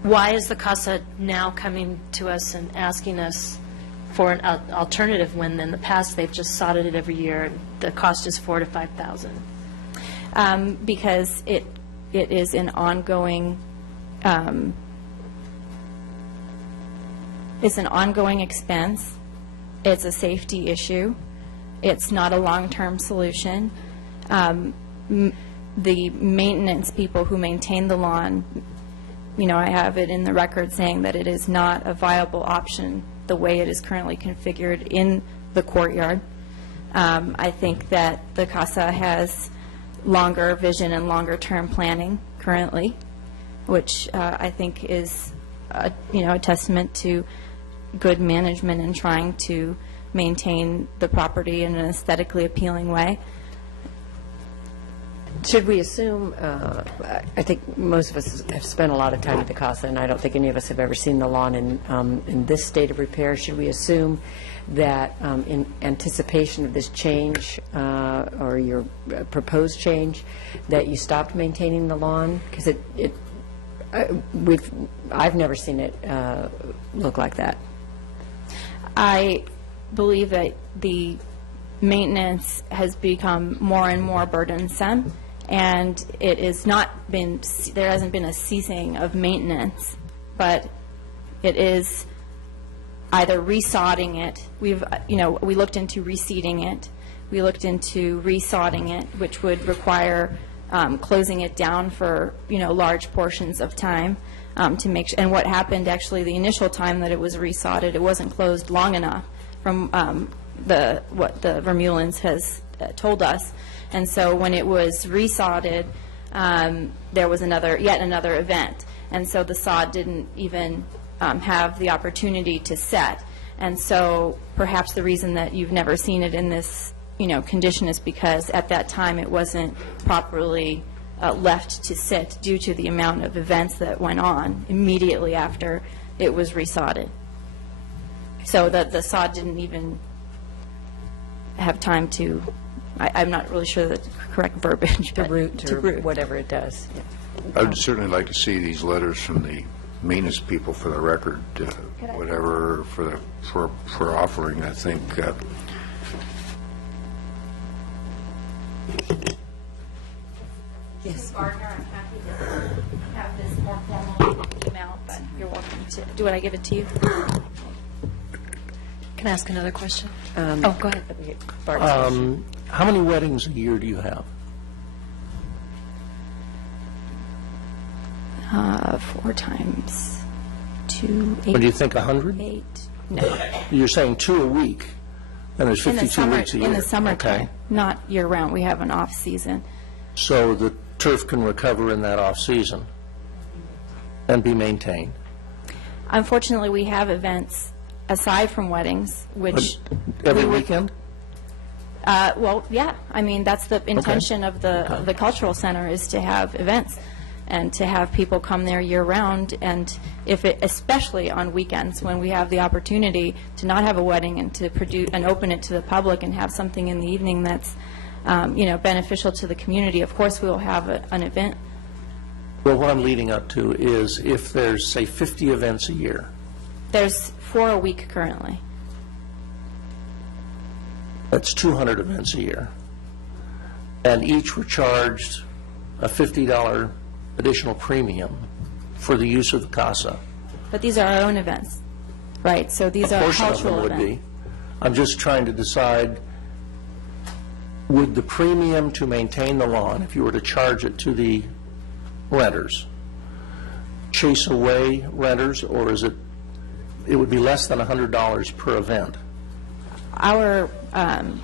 Why is the CASA now coming to us and asking us for an alternative when in the past they've just sodded it every year and the cost is $4,000 to $5,000? Because it is an ongoing expense. It's a safety issue. It's not a long-term solution. The maintenance people who maintain the lawn, I have it in the record saying that it is not a viable option the way it is currently configured in the courtyard. I think that the CASA has longer vision and longer-term planning currently, which I think is, a testament to good management and trying to maintain the property in an aesthetically appealing way. Should we assume, I think most of us have spent a lot of time at the CASA, and I don't think any of us have ever seen the lawn in this state of repair. Should we assume that in anticipation of this change or your proposed change, that you stopped maintaining the lawn? Because I've never seen it look like that. I believe that the maintenance has become more and more burdensome, and it has not been, there hasn't been a ceasing of maintenance, but it is either resodding it. We looked into reseeding it. We looked into resodding it, which would require closing it down for, large portions of time to make sure. And what happened actually the initial time that it was resodded, it wasn't closed long enough from what the Vermeulens has told us. And so when it was resodded, there was yet another event. And so the sod didn't even have the opportunity to set. And so perhaps the reason that you've never seen it in this condition is because at that time it wasn't properly left to sit due to the amount of events that went on immediately after it was resodded. So the sod didn't even have time to, I'm not really sure the correct verbiage. To but root or whatever it does. I would certainly like to see these letters from the maintenance people for the record, whatever, for offering, I think. Yes. Gardner, I'm happy to have this more formal email, but you're welcome to, do I give it to you? Can I ask another question? Oh, go ahead. How many weddings a year do you have? 4 times 2, 8. What do you think, 100? 8, no. You're saying 2 a week, and there's 52 weeks a year. In the summertime, Okay. not year-round. We have an off-season. So the turf can recover in that off-season and be maintained? Unfortunately, we have events aside from weddings, which... Every weekend? Well, yeah. I mean, that's the intention of the cultural center, is to have events and to have people come there year-round, and if it, especially on weekends when we have the opportunity to not have a wedding and to produce and open it to the public and have something in the evening that's beneficial to the community, of course we will have an event. Well, what I'm leading up to is if there's, say, 50 events a year, There's 4 a week currently. that's 200 events a year, and each were charged a $50 additional premium for the use of the casa. But these are our own events, right? So these A are portion of them cultural would events. be. I'm just trying to decide, would the premium to maintain the lawn, if you were to charge it to the renters, chase away renters, or is it would be less than $100 per event? Our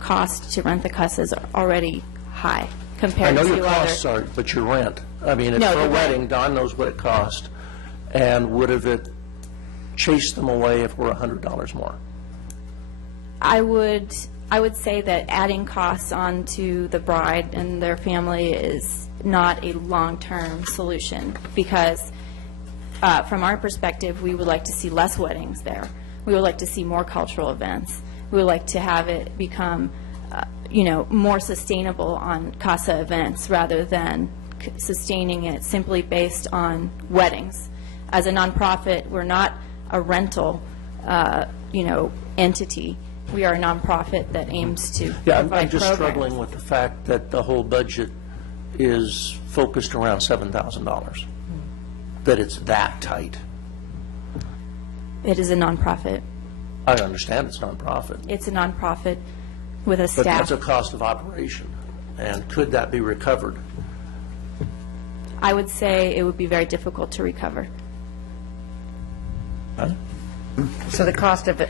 cost to rent the casa is already high I compared know to your other... costs are, but your rent, I mean, No, for a the rent. wedding, Don knows what it cost, and would have it chased them away if we're $100 more? I would say that adding costs onto the bride and their family is not a long-term solution, because from our perspective, we would like to see less weddings there. We would like to see more cultural events. We would like to have it become, more sustainable on casa events rather than sustaining it simply based on weddings. As a nonprofit, we're not a rental, entity. We are a nonprofit that aims to Yeah, provide I'm just programs. struggling with the fact that the whole budget is focused around $7,000, that it's that tight. It is a nonprofit. I understand it's nonprofit, It's a nonprofit with a but staff. that's a cost of operation, and could that be recovered? I would say it would be very difficult to recover. So the cost of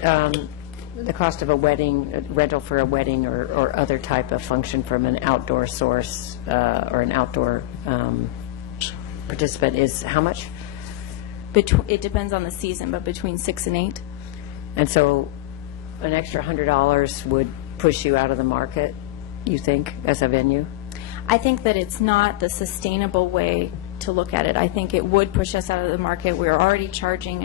a wedding, a rental for a wedding or other type of function from an outdoor source or an outdoor participant is how much? It depends on the season, but between 6 and 8. And so an extra $100 would push you out of the market, you think, as a venue? I think that it's not the sustainable way to look at it. I think it would push us out of the market. We're already charging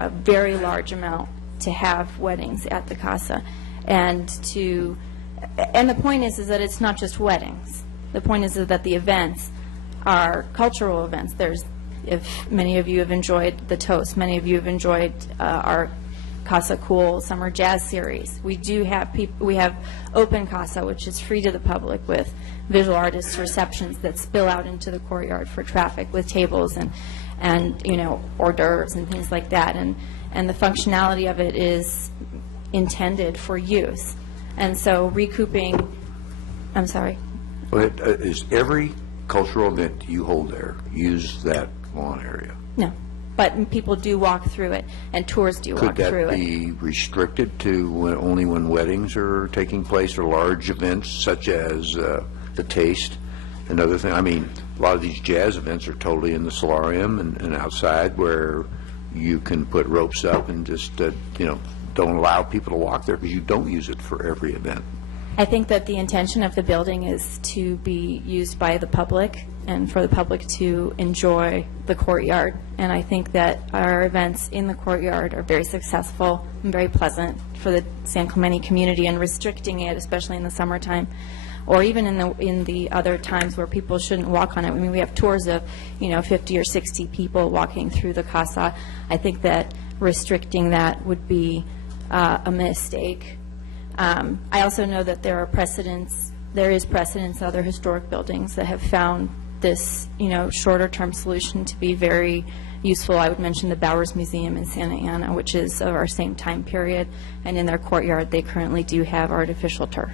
a very large amount to have weddings at the casa. And the point is that it's not just weddings. The point is that the events are cultural events. If many of you have enjoyed the Toast, many of you have enjoyed our Casa Cool Summer Jazz Series. We have Open Casa, which is free to the public, with visual artists receptions that spill out into the courtyard for traffic with tables and hors d'oeuvres and things like that. And the functionality of it is intended for use. And so recouping, I'm sorry. Is every cultural event you hold there use that lawn area? No. But people do walk through it, and tours do walk Could through that it. be restricted to only when weddings are taking place or large events such as the Taste and other things? I mean, a lot of these jazz events are totally in the solarium and outside where you can put ropes up and just, don't allow people to walk there because you don't use it for every event. I think that the intention of the building is to be used by the public and for the public to enjoy the courtyard. And I think that our events in the courtyard are very successful and very pleasant for the San Clemente community, and restricting it, especially in the summertime, or even in the other times where people shouldn't walk on it. I mean, we have tours of, 50 or 60 people walking through the casa. I think that restricting that would be a mistake. I also know that there is precedents in other historic buildings that have found this, shorter-term solution to be very useful. I would mention the Bowers Museum in Santa Ana, which is of our same time period, and in their courtyard they currently do have artificial turf.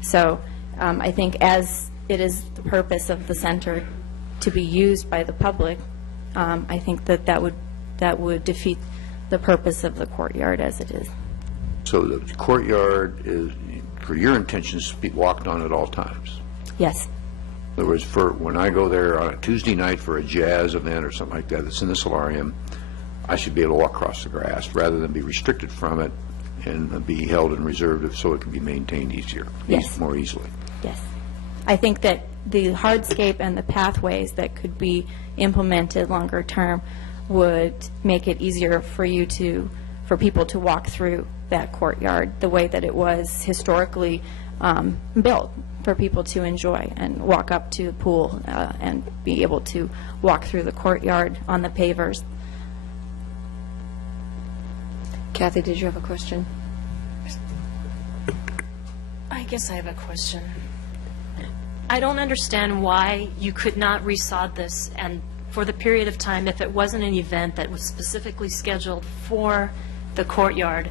So I think as it is the purpose of the center to be used by the public, I think that would defeat the purpose of the courtyard as it is. So the courtyard is, for your intentions, to be walked on at all times? Yes. In other words, when I go there on a Tuesday night for a jazz event or something like that that's in the solarium, I should be able to walk across the grass rather than be restricted from it and be held and reserved so it can be maintained easier, more easily. Yes. I think that the hardscape and the pathways that could be implemented longer term would make it easier for people to walk through that courtyard the way that it was historically built, for people to enjoy and walk up to the pool and be able to walk through the courtyard on the pavers. Kathy, did you have a question? I guess I have a question. I don't understand why you could not resod this, and for the period of time, if it wasn't an event that was specifically scheduled for the courtyard,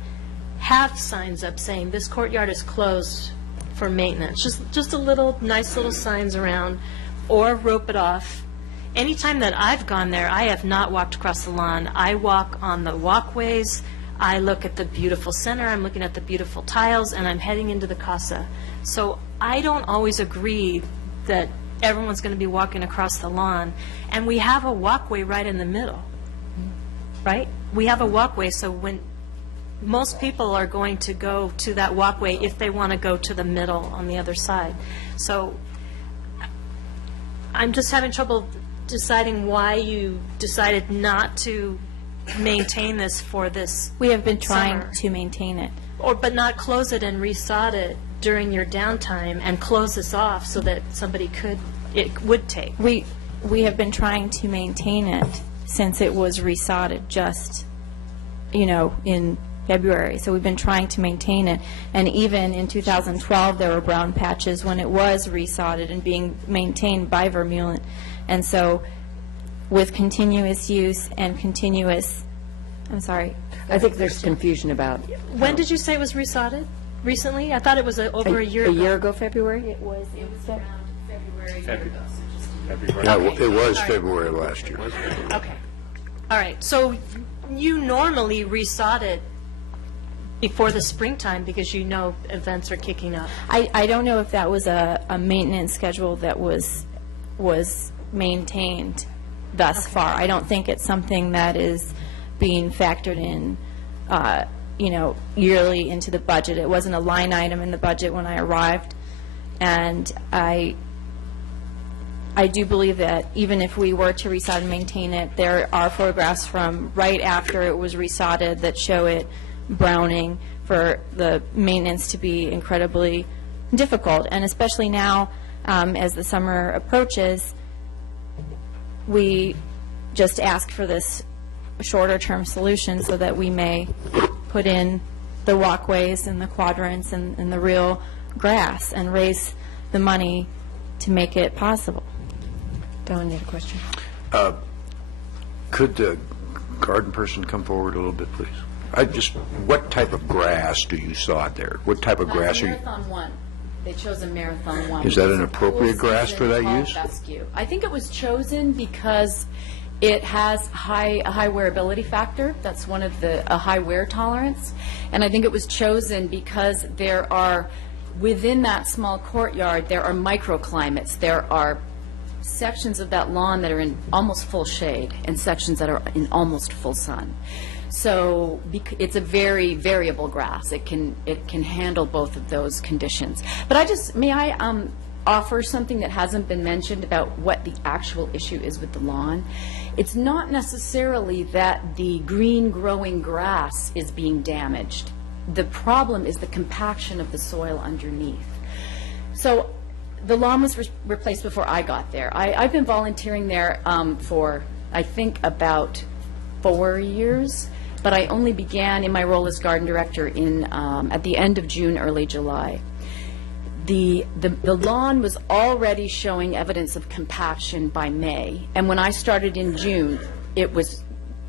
have signs up saying this courtyard is closed for maintenance. Just a little, nice little signs around, or rope it off. Anytime that I've gone there, I have not walked across the lawn. I walk on the walkways. I look at the beautiful center. I'm looking at the beautiful tiles, and I'm heading into the casa. So I don't always agree that everyone's going to be walking across the lawn. And we have a walkway right in the middle, right? We have a walkway, so when most people are going to go to that walkway if they want to go to the middle on the other side. So I'm just having trouble deciding why you decided not to maintain this for this. We have been trying summer. to maintain it. But not close it and resod it during your downtime and close this off so that it would take. We have been trying to maintain it since it was resodded just, in February. So we've been trying to maintain it. And even in 2012, there were brown patches when it was resodded and being maintained by Vermeulen. And so with continuous use and continuous, I'm sorry. I think there's confusion about. When did you say it was resodded? Recently? I thought it was over a year ago. A year ago, February? It was around February. It was February last year. Okay. All right. So you normally resod it before the springtime because events are kicking up. I don't know if that was a maintenance schedule that was maintained thus far. I don't think it's something that is being factored in, yearly into the budget. It wasn't a line item in the budget when I arrived, and I do believe that even if we were to resod and maintain it, there are photographs from right after it was resodded that show it browning, for the maintenance to be incredibly difficult. And especially now, as the summer approaches, we just ask for this shorter-term solution so that we may put in the walkways and the quadrants and the real grass and raise the money to make it possible. Don, you have a question? Could the garden person come forward a little bit, please? What type of grass do you sod there? What type of grass are you? Marathon 1. They chose a Marathon 1. Is that an appropriate grass for that use? Fescue. I think it was chosen because it has a high wearability factor. That's one of a high wear tolerance. And I think it was chosen because within that small courtyard, there are microclimates. There are sections of that lawn that are in almost full shade and sections that are in almost full sun. So it's a very variable grass. It can handle both of those conditions. But may I offer something that hasn't been mentioned about what the actual issue is with the lawn? It's not necessarily that the green growing grass is being damaged. The problem is the compaction of the soil underneath. So the lawn was replaced before I got there. I've been volunteering there for, I think, about 4 years, but I only began in my role as garden director at the end of June, early July. The lawn was already showing evidence of compaction by May, and when I started in June, it was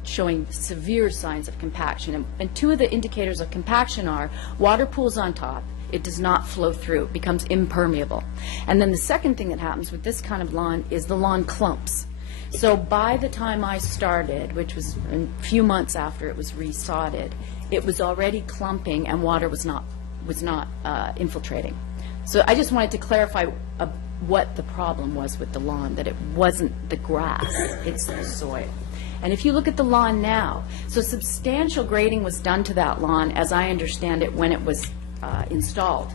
showing severe signs of compaction. And two of the indicators of compaction are water pools on top, it does not flow through, it becomes impermeable. And then the second thing that happens with this kind of lawn is the lawn clumps. So by the time I started, which was a few months after it was resodded, it was already clumping and water was not infiltrating. So I just wanted to clarify what the problem was with the lawn, that it wasn't the grass, it's the soil. And if you look at the lawn now, so substantial grading was done to that lawn, as I understand it, when it was installed,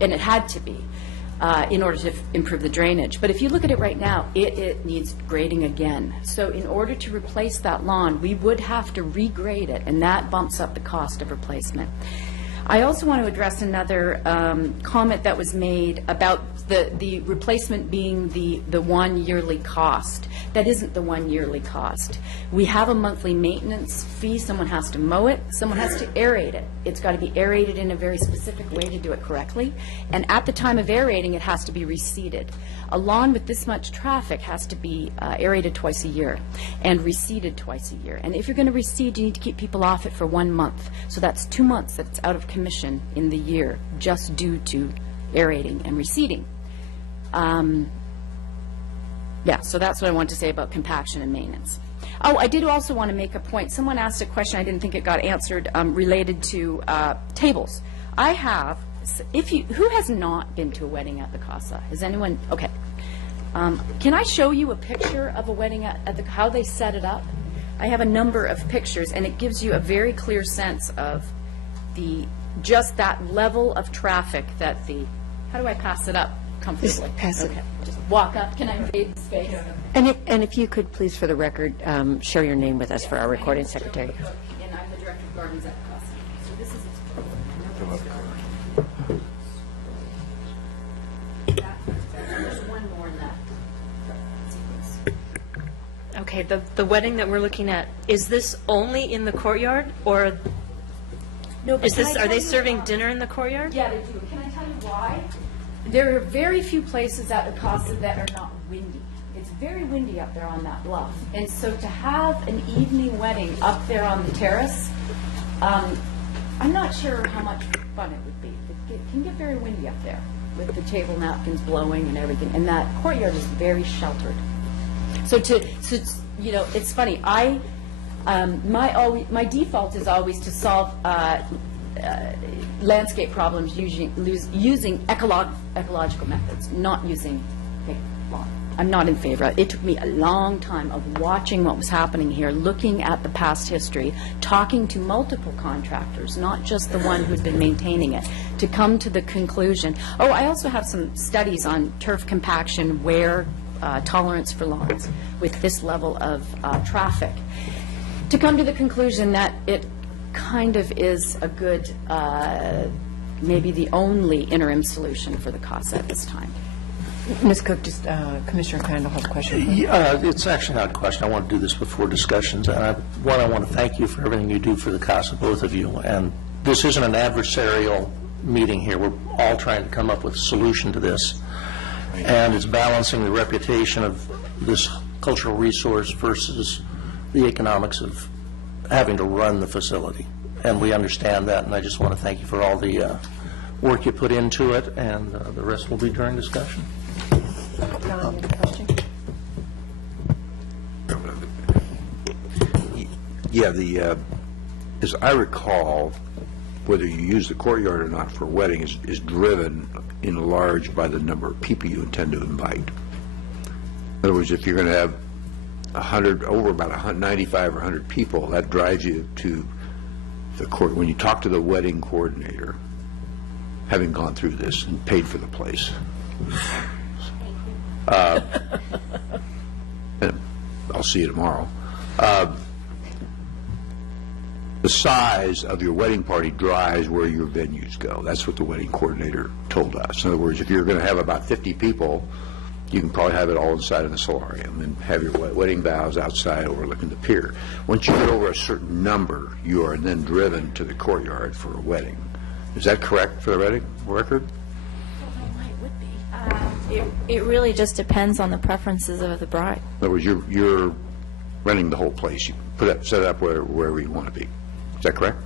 and it had to be in order to improve the drainage. But if you look at it right now, it needs grading again. So in order to replace that lawn, we would have to regrade it, and that bumps up the cost of replacement. I also want to address another comment that was made about the replacement being the one yearly cost. That isn't the one yearly cost. We have a monthly maintenance fee. Someone has to mow it. Someone has to aerate it. It's got to be aerated in a very specific way to do it correctly. And at the time of aerating, it has to be reseeded. A lawn with this much traffic has to be aerated twice a year and reseeded twice a year. And if you're going to reseed, you need to keep people off it for 1 month. So that's 2 months that it's out of commission in the year just due to aerating and reseeding. Yeah, so that's what I wanted to say about compaction and maintenance. Oh, I did also want to make a point. Someone asked a question, I didn't think it got answered, related to tables. I have, who has not been to a wedding at the Casa? Has anyone? Okay. Can I show you a picture of a wedding at how they set it up? I have a number of pictures, and it gives you a very clear sense of just that level of traffic that how do I pass it up comfortably? Just pass it. Okay. Just walk up. Can I invade the space? And if you could, please, for the record, share your name with us for our recording secretary. And I'm the director of gardens at the Casa. So this is there's one more in that sequence. Okay, the wedding that we're looking at, is this only in the courtyard, or No, but are they serving dinner in the courtyard? Yeah, they do. Can I tell you why? There are very few places at the Casa that are not windy. It's very windy up there on that bluff. And so to have an evening wedding up there on the terrace, I'm not sure how much fun it would be. It can get very windy up there with the table napkins blowing and everything. And that courtyard is very sheltered. So it's funny. My default is always to solve landscape problems using ecological methods, not using lawn. I'm not in favor. It took me a long time of watching what was happening here, looking at the past history, talking to multiple contractors, not just the one who'd been maintaining it, to come to the conclusion. Oh, I also have some studies on turf compaction, wear tolerance for lawns with this level of traffic, to come to the conclusion that it kind of is a good, maybe the only interim solution for the Casa at this time. Ms. Cook, just Commissioner Crandall has a question. It's actually not a question. I want to do this before discussions. And I want to thank you for everything you do for the Casa, both of you. And this isn't an adversarial meeting here. We're all trying to come up with a solution to this. And it's balancing the reputation of this cultural resource versus the economics of having to run the facility. And we understand that, and I just want to thank you for all the work you put into it, and the rest will be during discussion. John, you have a question? Yeah, as I recall, whether you use the courtyard or not for a wedding is driven in large by the number of people you intend to invite. In other words, if you're going to have 100, over about 95 or 100 people, that drives you to the court. When you talk to the wedding coordinator, having gone through this and paid for the place, and I'll see you tomorrow, the size of your wedding party drives where your venues go. That's what the wedding coordinator told us. In other words, if you're going to have about 50 people, you can probably have it all inside of the solarium and have your wedding vows outside overlooking the pier. Once you get over a certain number, you are then driven to the courtyard for a wedding. Is that correct for the wedding record? It really just depends on the preferences of the bride. In other words, you're renting the whole place. You set it up wherever you want to be. Is that correct?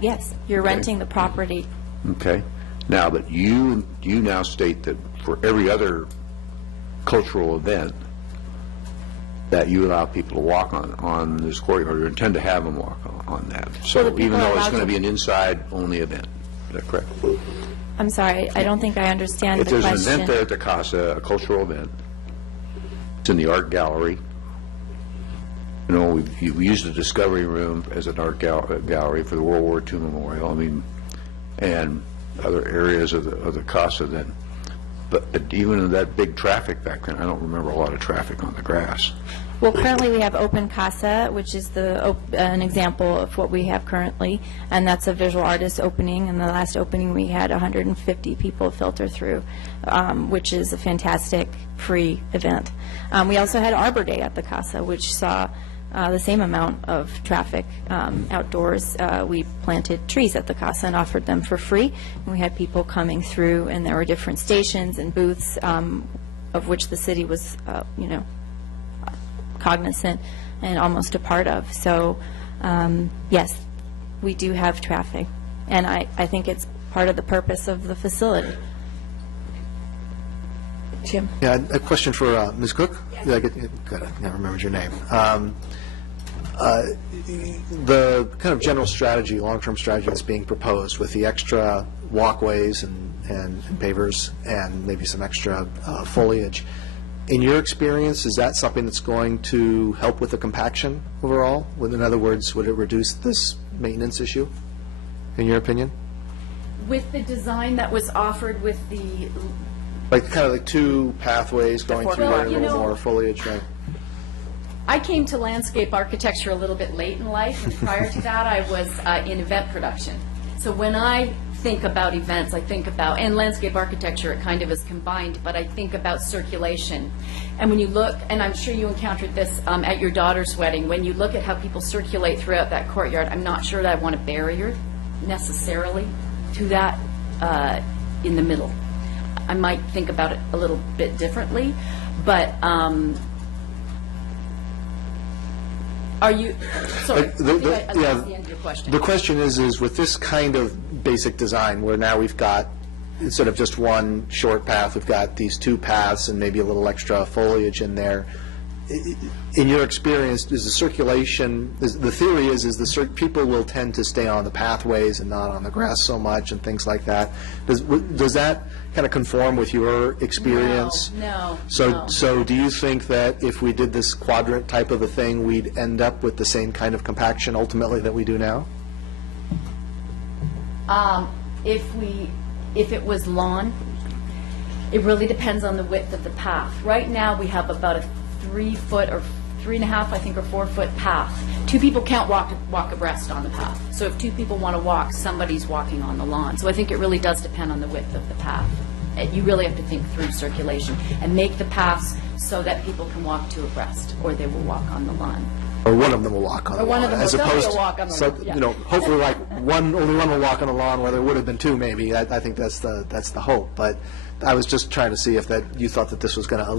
Yes, you're renting the property. Okay. Now, but you now state that for every other cultural event that you allow people to walk on this courtyard, or intend to have them walk on that. So even though it's going to be an inside-only event. Is that correct? I'm sorry, I don't think I understand the question. If there's an event there at the Casa, a cultural event, it's in the art gallery. You know, we used the Discovery Room as an art gallery for the World War II Memorial, I mean, and other areas of the Casa then. But even in that big traffic back then, I don't remember a lot of traffic on the grass. Well, currently we have Open Casa, which is an example of what we have currently, and that's a visual artist opening. And the last opening we had 150 people filter through, which is a fantastic free event. We also had Arbor Day at the Casa, which saw the same amount of traffic outdoors. We planted trees at the Casa and offered them for free. And we had people coming through, and there were different stations and booths, of which the city was, cognizant and almost a part of. So, yes, we do have traffic, and I think it's part of the purpose of the facility. Jim? Yeah, a question for Ms. Cook. Yes. I never remembered your name. The kind of general strategy, long-term strategy that's being proposed with the extra walkways and pavers and maybe some extra foliage, in your experience, is that something that's going to help with the compaction overall? In other words, would it reduce this maintenance issue, in your opinion? With the design that was offered with the... Like kind of like two pathways going through there, a little more foliage, right? I came to landscape architecture a little bit late in life, and prior to that I was in event production. So when I think about events, I think about, and landscape architecture, it kind of is combined, but I think about circulation. And when you look, and I'm sure you encountered this at your daughter's wedding, when you look at how people circulate throughout that courtyard, I'm not sure that I want a barrier necessarily to that in the middle. I might think about it a little bit differently, but are you, sorry, I lost the end of your question. The question is with this kind of basic design, where now we've got, instead of just one short path, we've got these two paths and maybe a little extra foliage in there. In your experience, is the circulation, the theory is the people will tend to stay on the pathways and not on the grass so much and things like that. Does that kind of conform with your experience? No. So do you think that if we did this quadrant type of a thing, we'd end up with the same kind of compaction ultimately that we do now? If it was lawn, it really depends on the width of the path. Right now, we have about a 3-foot or 3.5, I think, or 4-foot path. Two people can't walk abreast on the path. So if two people want to walk, somebody's walking on the lawn. So I think it really does depend on the width of the path. You really have to think through circulation and make the paths so that people can walk two abreast, or they will walk on the lawn. Or one of them will walk on the lawn. Or one of them will walk on the so, lawn. Yeah. You know, hopefully, like only one will walk on the lawn, where there would have been two, maybe. I think that's the hope. But I was just trying to see if you thought that this was going to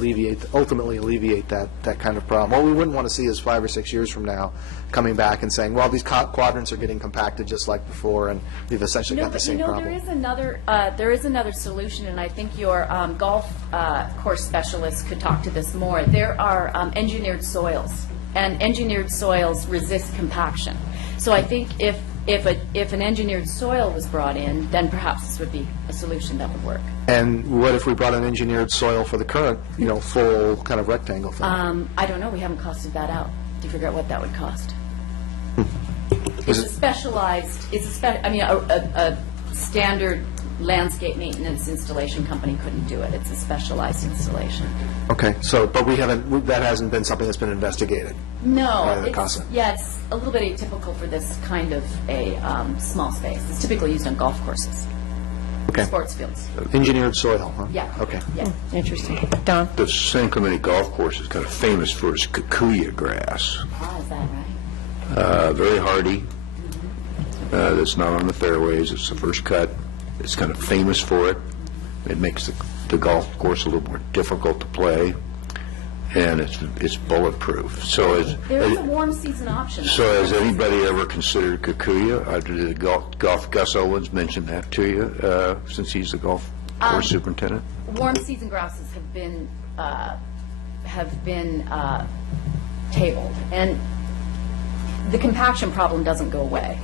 ultimately alleviate that kind of problem. What we wouldn't want to see is 5 or 6 years from now coming back and saying, well, these quadrants are getting compacted just like before, and we've essentially got the same problem. There is another solution, and I think your golf course specialists could talk to this more. There are engineered soils, and engineered soils resist compaction. So I think if if an engineered soil was brought in, then perhaps this would be a solution that would work. And what if we brought in engineered soil for the current, full kind of rectangle thing? I don't know, we haven't costed that out to figure out what that would cost. It's a specialized, a standard landscape maintenance installation company couldn't do it. It's a specialized installation. Okay, but that hasn't been something that's been investigated? No, by the CASA? it's a little bit atypical for this kind of a small space. It's typically used on golf courses, Okay. sports fields. Engineered soil, huh? Yeah. Okay. Yeah. Interesting. Don? The San Clemente Golf Course is kind of famous for its kikuyu grass. Ah, is that right? Very hardy. That's not on the fairways. It's the first cut. It's kind of famous for it. It makes the golf course a little more difficult to play, and it's bulletproof. So There is a warm season option. So has anybody ever considered kikuyu? Did the golf Gus Owens mention that to you, since he's the golf course superintendent? Warm season grasses have been tabled, and the compaction problem doesn't go away.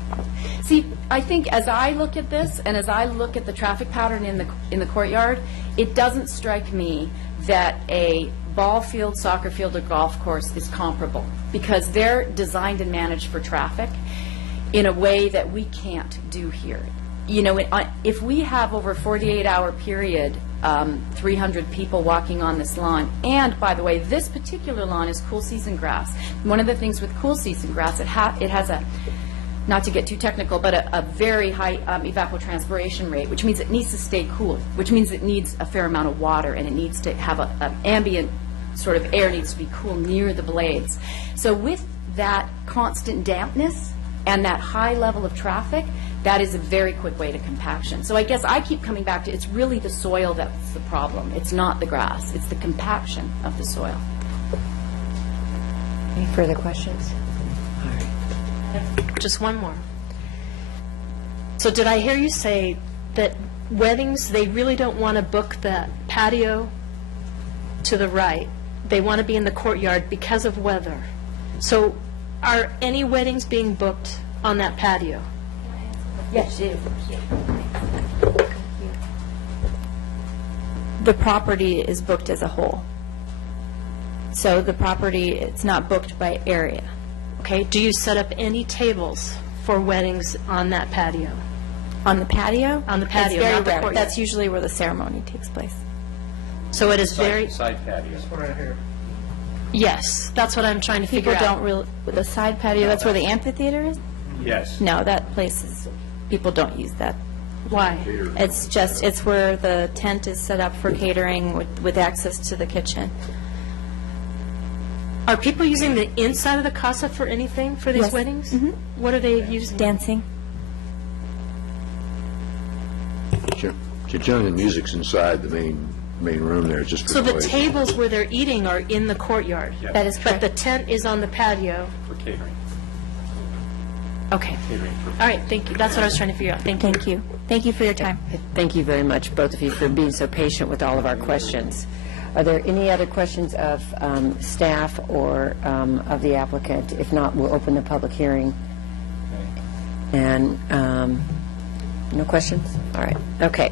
See, I think as I look at this, and as I look at the traffic pattern in the courtyard, it doesn't strike me that a ball field, soccer field, or golf course is comparable, because they're designed and managed for traffic in a way that we can't do here. If we have over a 48-hour period, 300 people walking on this lawn, and by the way, this particular lawn is cool season grass. One of the things with cool season grass, it has a, not to get too technical, but a very high evapotranspiration rate, which means it needs to stay cool, which means it needs a fair amount of water, and it needs to have an ambient sort of air needs to be cool near the blades. So with that constant dampness and that high level of traffic, that is a very quick way to compaction. So I guess I keep coming back to, it's really the soil that's the problem. It's not the grass. It's the compaction of the soil. Any further questions? Just one more. So did I hear you say that weddings, they really don't want to book that patio to the right? They want to be in the courtyard because of weather. So are any weddings being booked on that patio? Yes, The property is booked as a whole. So the property, it's not booked by area. Okay, do you set up any tables for weddings on that patio? On the patio? On the patio, It's very not the rare. courtyard. That's usually where the ceremony takes place. So it is very, Side patio. yes, that's what I'm trying to People figure out. don't really, the side patio, that's where the amphitheater is? Yes. No, that place is, people don't use that. Why? It's where the tent is set up for catering with access to the kitchen. Are people using the inside of the casa for anything for these Yes. weddings? Mhm. What are they using? Dancing. Sure. Generally, the music's inside the main room there, just for So the noise. tables where they're eating are in the courtyard? Yes. That is But correct. the tent is on the patio? For catering. Okay. Catering for All right, thank you. That's what I was trying to figure out. Thank you. Thank you. Thank you for your time. Thank you very much, both of you, for being so patient with all of our questions. Are there any other questions of staff or of the applicant? If not, we'll open the public hearing. And no questions? All right, okay.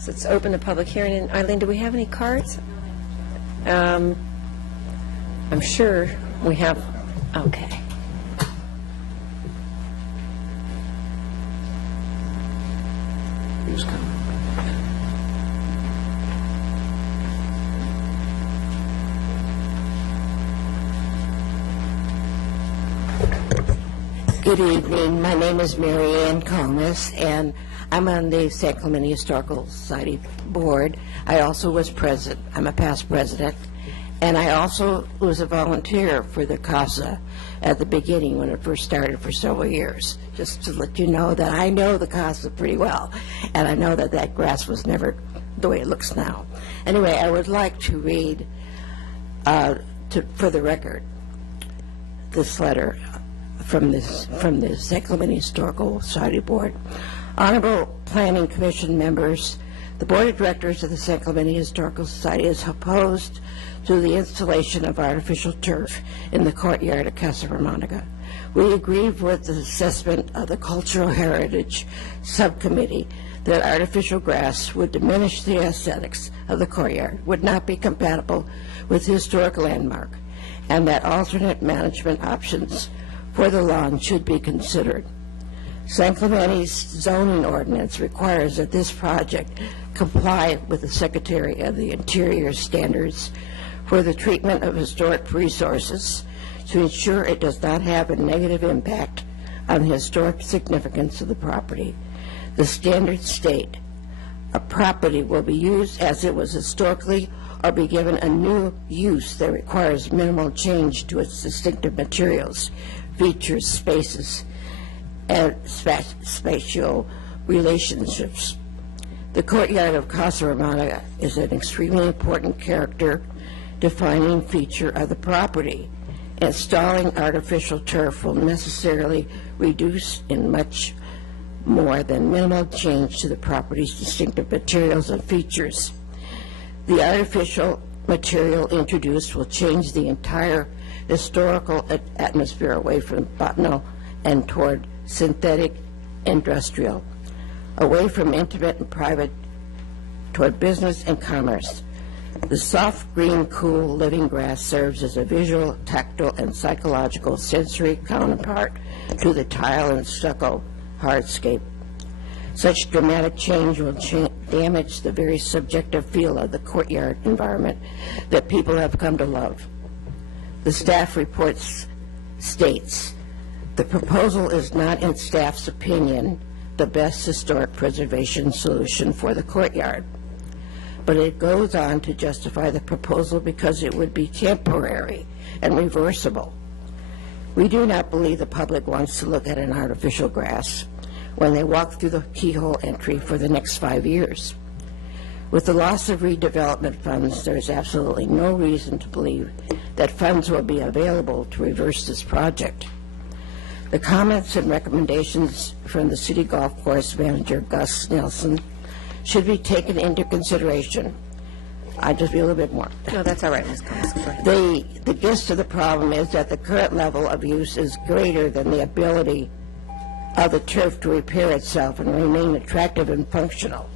So let's open the public hearing. And Eileen, do we have any cards? I'm sure we have, okay. Who's coming? Good evening. My name is Mary Ann Comas, and I'm on the San Clemente Historical Society Board. I also was president. I'm a past president. And I also was a volunteer for the CASA at the beginning when it first started for several years, just to let you know that I know the CASA pretty well, and I know that that grass was never the way it looks now. Anyway, I would like to read, for the record, this letter from the San Clemente Historical Society Board. Honorable Planning Commission members, the The Board of Directors of the San Clemente Historical Society is opposed to the installation of artificial turf in the courtyard of Casa Romanica. We agree with the assessment of the Cultural Heritage Subcommittee that artificial grass would diminish the aesthetics of the courtyard, would not be compatible with the historic landmark, and that alternate management options for the lawn should be considered. San Clemente's zoning ordinance requires that this project comply with the Secretary of the Interior standards for the treatment of historic resources to ensure it does not have a negative impact on the historic significance of the property. The standards state a property will be used as it was historically or be given a new use that requires minimal change to its distinctive materials, features, spaces, and spatial relationships. The courtyard of Casa Romanica is an extremely important character defining feature of the property. Installing artificial turf will necessarily reduce in much more than minimal change to the property's distinctive materials and features. The artificial material introduced will change the entire historical atmosphere away from botanical and toward synthetic industrial, away from intimate and private toward business and commerce. The soft green, cool, living grass serves as a visual, tactile, and psychological sensory counterpart to the tile and stucco hardscape. Such dramatic change will damage the very subjective feel of the courtyard environment that people have come to love. The staff report states, the proposal is not, in staff's opinion, the best historic preservation solution for the courtyard. But it goes on to justify the proposal because it would be temporary and reversible. We do not believe the public wants to look at an artificial grass when they walk through the keyhole entry for the next 5 years. With the loss of redevelopment funds, there is absolutely no reason to believe that funds will be available to reverse this project. The comments and recommendations from the city golf course manager, Gus Nelson, should be taken into consideration. I'll just be a little bit more. No, that's all right, Ms. Combs. Go ahead. The gist of the problem is that the current level of use is greater than the ability of the turf to repair itself and remain attractive and functional.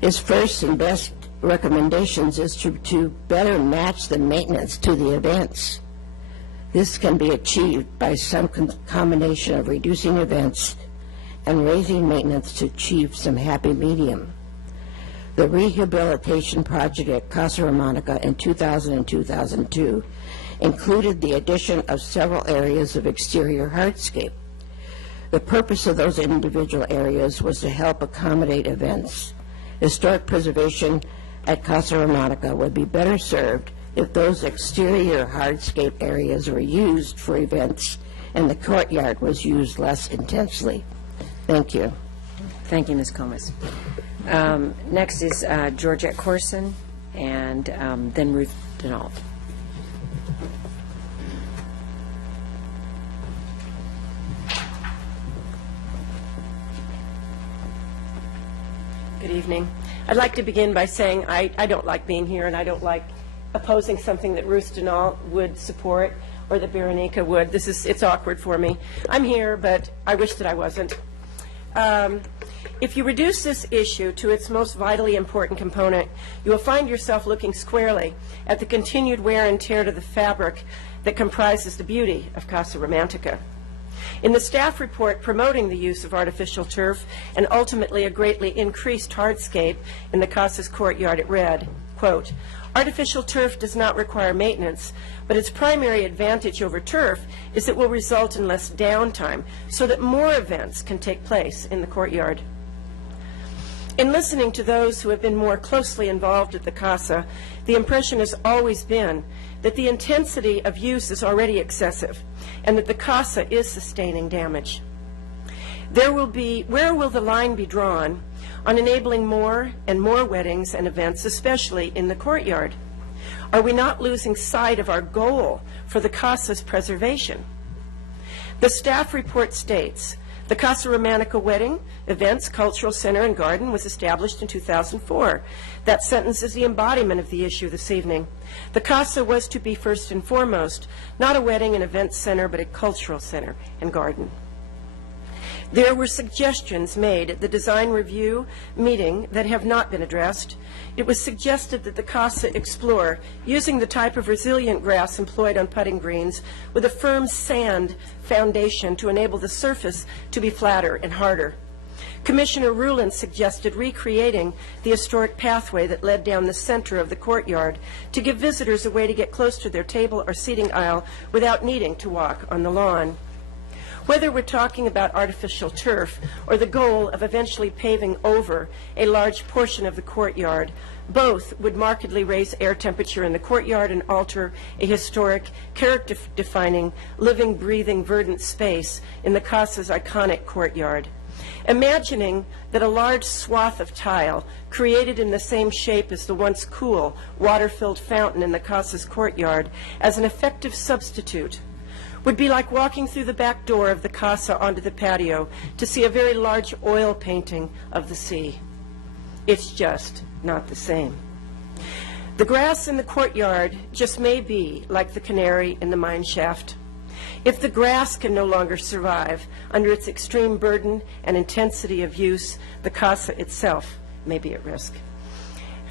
His first and best recommendations is to better match the maintenance to the events. This can be achieved by some combination of reducing events and raising maintenance to achieve some happy medium. The rehabilitation project at Casa Romanica in 2000 and 2002 included the addition of several areas of exterior hardscape. The purpose of those individual areas was to help accommodate events. Historic preservation at Casa Romanica would be better served if those exterior hardscape areas were used for events and the courtyard was used less intensely. Thank you. Thank you, Ms. Comas. Next is Georgette Corson, and then Ruth Denault. Good evening. I'd like to begin by saying I don't like being here, and I don't like opposing something that Ruth Denault would support or that Berenica would. It's awkward for me. I'm here, but I wish that I wasn't. If you reduce this issue to its most vitally important component, you will find yourself looking squarely at the continued wear and tear to the fabric that comprises the beauty of Casa Romantica. In the staff report promoting the use of artificial turf and ultimately a greatly increased hardscape in the Casa's courtyard, it read, quote, artificial turf does not require maintenance, but its primary advantage over turf is it will result in less downtime so that more events can take place in the courtyard. In listening to those who have been more closely involved at the Casa, the impression has always been that the intensity of use is already excessive and that the Casa is sustaining damage. Where will the line be drawn on enabling more and more weddings and events, especially in the courtyard? Are we not losing sight of our goal for the Casa's preservation? The staff report states The Casa Romanica Wedding, Events, Cultural Center, and Garden was established in 2004. That sentence is the embodiment of the issue this evening. The Casa was to be first and foremost not a wedding and events center, but a cultural center and garden. There were suggestions made at the design review meeting that have not been addressed. It was suggested that the Casa explore using the type of resilient grass employed on putting greens with a firm sand foundation to enable the surface to be flatter and harder. Commissioner Rulin suggested recreating the historic pathway that led down the center of the courtyard to give visitors a way to get close to their table or seating aisle without needing to walk on the lawn. Whether we're talking about artificial turf or the goal of eventually paving over a large portion of the courtyard, both would markedly raise air temperature in the courtyard and alter a historic, character-defining, living, breathing, verdant space in the Casa's iconic courtyard. Imagining that a large swath of tile, created in the same shape as the once cool, water-filled fountain in the Casa's courtyard, as an effective substitute would be like walking through the back door of the Casa onto the patio to see a very large oil painting of the sea. It's just not the same. The grass in the courtyard just may be like the canary in the mine shaft. If the grass can no longer survive under its extreme burden and intensity of use, the Casa itself may be at risk.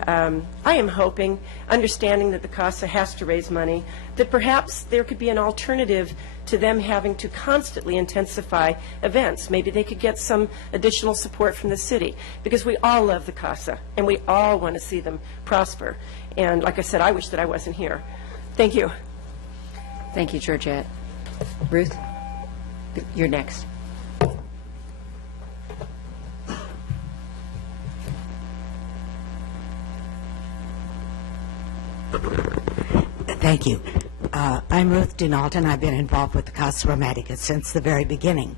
I am hoping, understanding that the Casa has to raise money, that perhaps there could be an alternative to them having to constantly intensify events. Maybe they could get some additional support from the city, because we all love the Casa, and we all want to see them prosper. And like I said, I wish that I wasn't here. Thank you. Thank you, Georgette. Ruth, you're next. Thank you. I'm Ruth Dinalton. I've been involved with the Casa Romanica since the very beginning.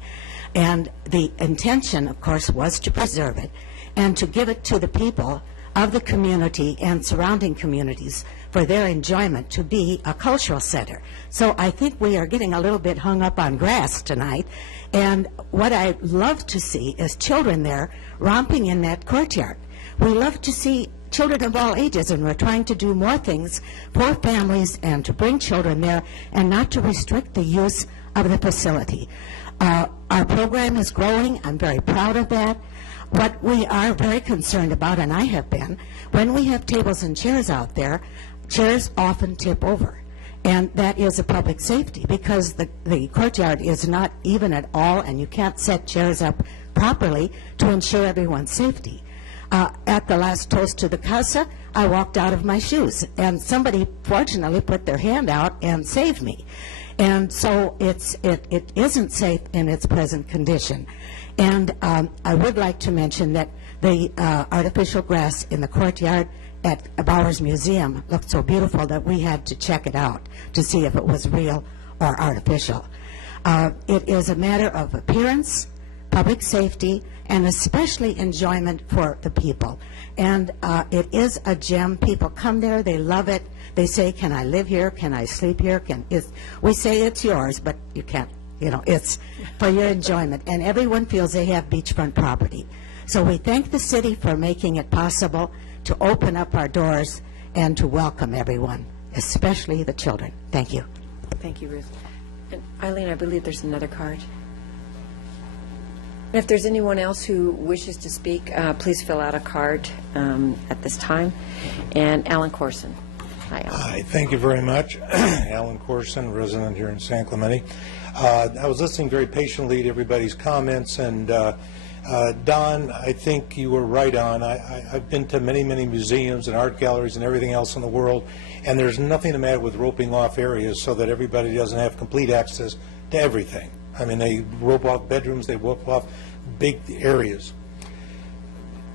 And the intention, of course, was to preserve it and to give it to the people of the community and surrounding communities for their enjoyment, to be a cultural center. So I think we are getting a little bit hung up on grass tonight. And what I love to see is children there romping in that courtyard. We love to see children of all ages, and we're trying to do more things for families and to bring children there and not to restrict the use of the facility. Our program is growing. I'm very proud of that. What we are very concerned about, and I have been, when we have tables and chairs out there, chairs often tip over. And that is a public safety, because the courtyard is not even at all, and you can't set chairs up properly to ensure everyone's safety. At the last Toast to the Casa, I walked out of my shoes, and somebody fortunately put their hand out and saved me. And so it isn't safe in its present condition. And I would like to mention that the artificial grass in the courtyard at Bowers Museum looked so beautiful that we had to check it out to see if it was real or artificial. It is a matter of appearance, public safety, and especially enjoyment for the people. And it is a gem. People come there, they love it. They say, can I live here? Can I sleep here? We say it's yours, but you can't. You know, it's for your enjoyment. And everyone feels they have beachfront property. So we thank the city for making it possible to open up our doors and to welcome everyone, especially the children. Thank you. Thank you, Ruth. And Eileen, I believe there's another card. And if there's anyone else who wishes to speak, please fill out a card at this time. And Alan Corson. Hi, Alan. Hi, thank you very much. Alan Corson, resident here in San Clemente. I was listening very patiently to everybody's comments, and Don, I think you were right on. I've been to many, many museums and art galleries and everything else in the world, and there's nothing the matter with roping off areas so that everybody doesn't have complete access to everything. I mean, they rope off bedrooms, they rope off big areas.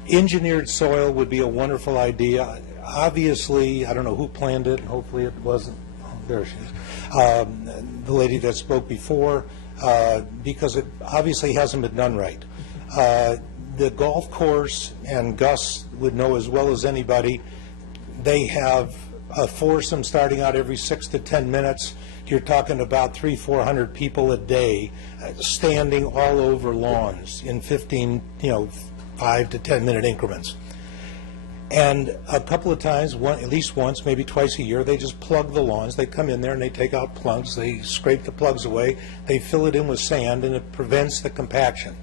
Engineered soil would be a wonderful idea. Obviously, I don't know who planned it, and hopefully it wasn't, oh, there she is, the lady that spoke before, because it obviously hasn't been done right. The golf course, and Gus would know as well as anybody, they have a foursome starting out every 6 to 10 minutes. You're talking about 300-400 people a day standing all over lawns in 15, 5 to 10 minute increments. And a couple of times, at least once, maybe twice a year, they just plug the lawns. They come in there and they take out plugs. They scrape the plugs away. They fill it in with sand, and it prevents the compaction.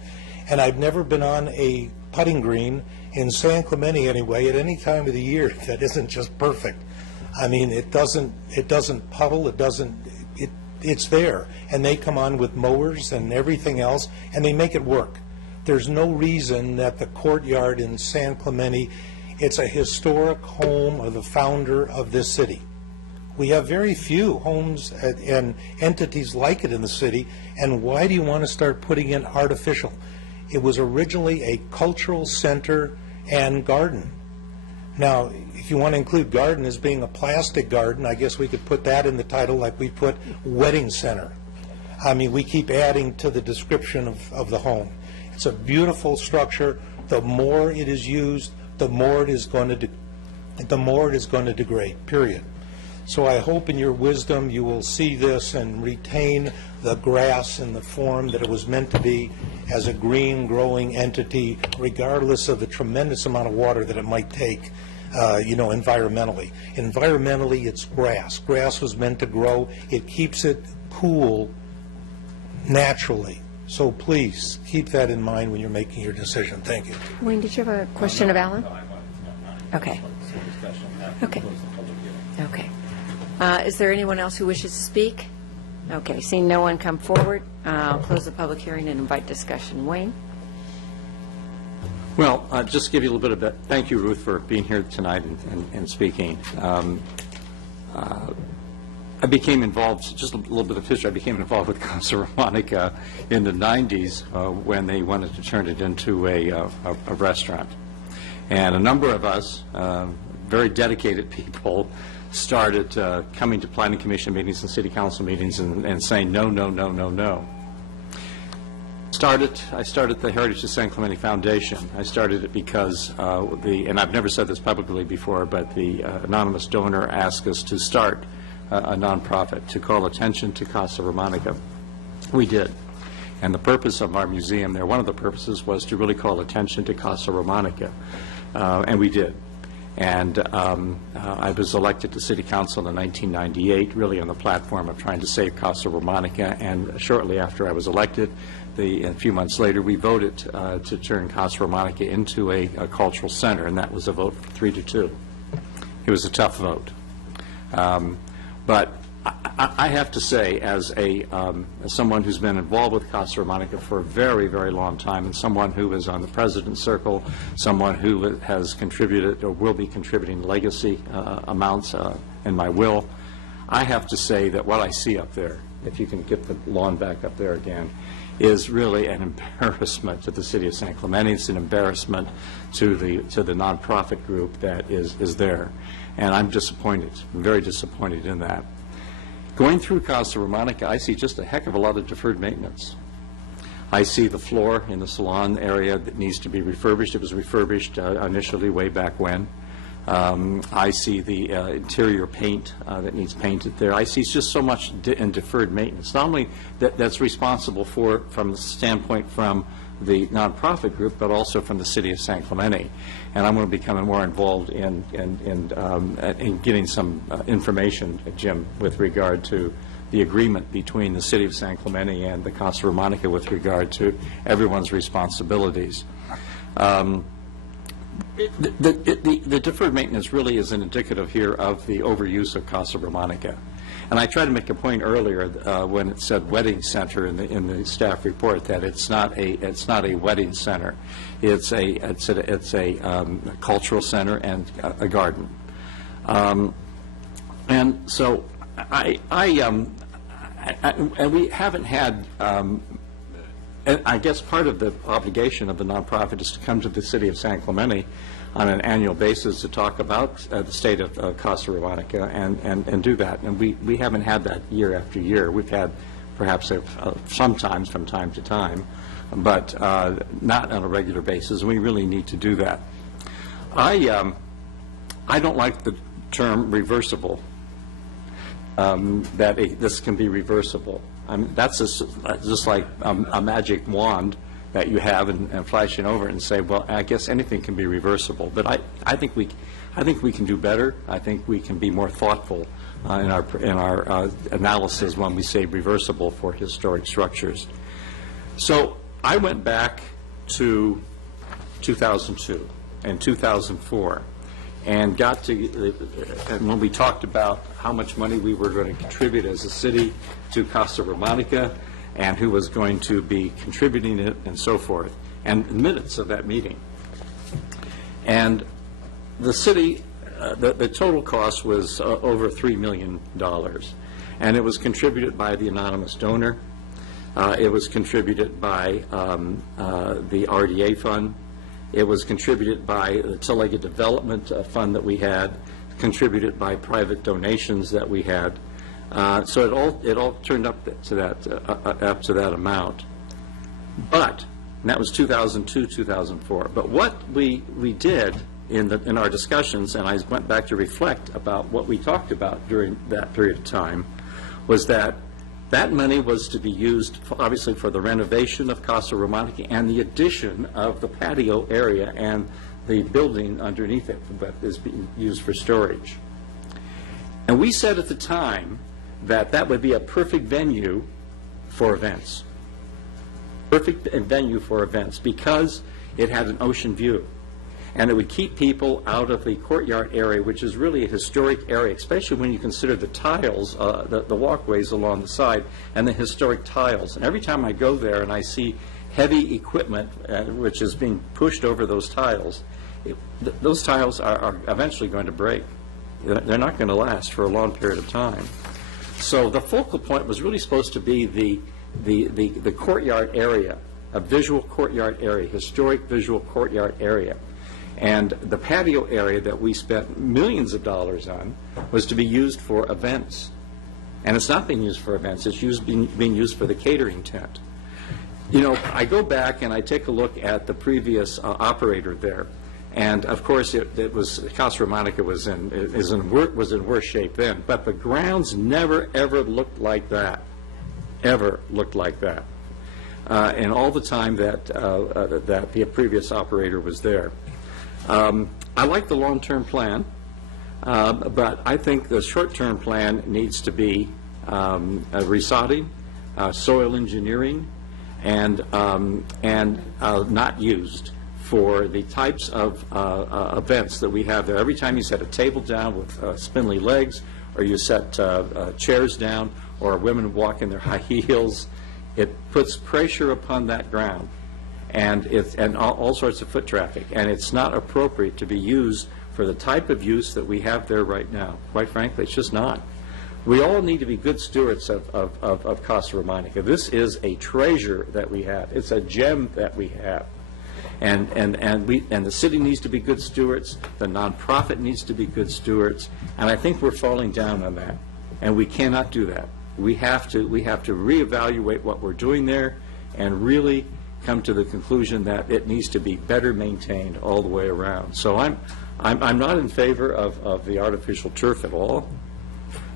And I've never been on a putting green in San Clemente anyway at any time of the year that isn't just perfect. I mean, it doesn't puddle. It's there. And they come on with mowers and everything else, and they make it work. There's no reason that the courtyard in San Clemente, it's a historic home of the founder of this city. We have very few homes and entities like it in the city, and why do you want to start putting in artificial? It was originally a cultural center and garden. Now, if you want to include garden as being a plastic garden, I guess we could put that in the title like we put wedding center. I mean, we keep adding to the description of the home. It's a beautiful structure. The more it is used, the more it is going to degrade, period. So I hope in your wisdom you will see this and retain the grass in the form that it was meant to be as a green growing entity, regardless of the tremendous amount of water that it might take, environmentally. Environmentally, it's grass. Grass was meant to grow. It keeps it cool naturally. So please, keep that in mind when you're making your decision. Thank you. Wayne, did you have a question of Alan? Okay. Okay. Okay. Is there anyone else who wishes to speak? Okay, seeing no one come forward, I'll close the public hearing and invite discussion. Wayne? Well, just to give you a little bit of thank you, Ruth, for being here tonight and speaking. I became involved, just a little bit of history, I became involved with Casa Romanica in the 90s when they wanted to turn it into a restaurant. And a number of us, very dedicated people, started coming to Planning Commission meetings and City Council meetings and saying no, no, no, no, no. I started the Heritage of San Clemente Foundation. I started it because and I've never said this publicly before, but the anonymous donor asked us to start a nonprofit to call attention to Casa Romanica. We did. And the purpose of our museum there, one of the purposes was to really call attention to Casa Romanica. And we did. And I was elected to City Council in 1998, really on the platform of trying to save Casa Romanica. And shortly after I was elected, a few months later, we voted to turn Casa Romanica into a cultural center, and that was a vote 3-2. It was a tough vote. But I have to say, as someone who's been involved with Casa Romanica for a very, very long time, and someone who is on the President's Circle, someone who has contributed or will be contributing legacy amounts in my will, I have to say that what I see up there, if you can get the lawn back up there again, is really an embarrassment to the city of San Clemente. It's an embarrassment to the nonprofit group that is there. And I'm disappointed, very disappointed in that. Going through Casa Romanica, I see just a heck of a lot of deferred maintenance. I see the floor in the salon area that needs to be refurbished. It was refurbished initially way back when. I see the interior paint that needs painted there. I see just so much in deferred maintenance. Not only that's responsible for, from the standpoint from the nonprofit group, but also from the city of San Clemente. And I'm going to be becoming more involved in getting some information, Jim, with regard to the agreement between the city of San Clemente and the Casa Romanica with regard to everyone's responsibilities. The deferred maintenance really is an indicative here of the overuse of Casa Romanica. And I tried to make a point earlier when it said wedding center in the staff report that it's not a wedding center. It's a cultural center and a garden. And so and we haven't had. And I guess part of the obligation of the nonprofit is to come to the city of San Clemente on an annual basis to talk about the state of Casa Romanica and do that. And we haven't had that year after year. We've had perhaps sometimes from time to time, but not on a regular basis. We really need to do that. I don't like the term reversible, that this can be reversible. I mean, that's just like a magic wand that you have and flashing over it and say, well, I guess anything can be reversible. But I think we can do better. I think we can be more thoughtful in our analysis when we say reversible for historic structures. So I went back to 2002 and 2004 and got to, and when we talked about how much money we were going to contribute as a city to Casa Romanica and who was going to be contributing it and so forth, and minutes of that meeting. And the city, the total cost was over $3 million, and it was contributed by the anonymous donor. It was contributed by the RDA fund. It was contributed by the Talega Development Fund that we had, contributed by private donations that we had. So it all turned up to that amount. But, and that was 2002, 2004. But what we did in our discussions, and I went back to reflect about what we talked about during that period of time, was that money was to be used, obviously, for the renovation of Casa Romanica and the addition of the patio area and the building underneath it that is being used for storage. And we said at the time that would be a perfect venue for events. Perfect venue for events because it had an ocean view. And it would keep people out of the courtyard area, which is really a historic area, especially when you consider the tiles, the walkways along the side, and the historic tiles. And every time I go there and I see heavy equipment which is being pushed over those tiles, those tiles are eventually going to break. They're not going to last for a long period of time. So the focal point was really supposed to be the courtyard area, a visual courtyard area, historic visual courtyard area. And the patio area that we spent millions of dollars on was to be used for events. And it's not being used for events, it's being used for the catering tent. You know, I go back and I take a look at the previous operator there. And of course, it was, Casa Romanica was in worse shape then. But the grounds never, ever looked like that. Ever looked like that. And all the time that the previous operator was there. I like the long-term plan, but I think the short-term plan needs to be resodding, soil engineering, and not used for the types of events that we have there. Every time you set a table down with spindly legs, or you set chairs down, or women walk in their high heels, it puts pressure upon that ground. And all sorts of foot traffic, and it's not appropriate to be used for the type of use that we have there right now. Quite frankly, it's just not. We all need to be good stewards of Casa Romanica. This is a treasure that we have. It's a gem that we have, and the city needs to be good stewards. The nonprofit needs to be good stewards, and I think we're falling down on that, and we cannot do that. We have to reevaluate what we're doing there, and really come to the conclusion that it needs to be better maintained all the way around. So I'm not in favor of the artificial turf at all.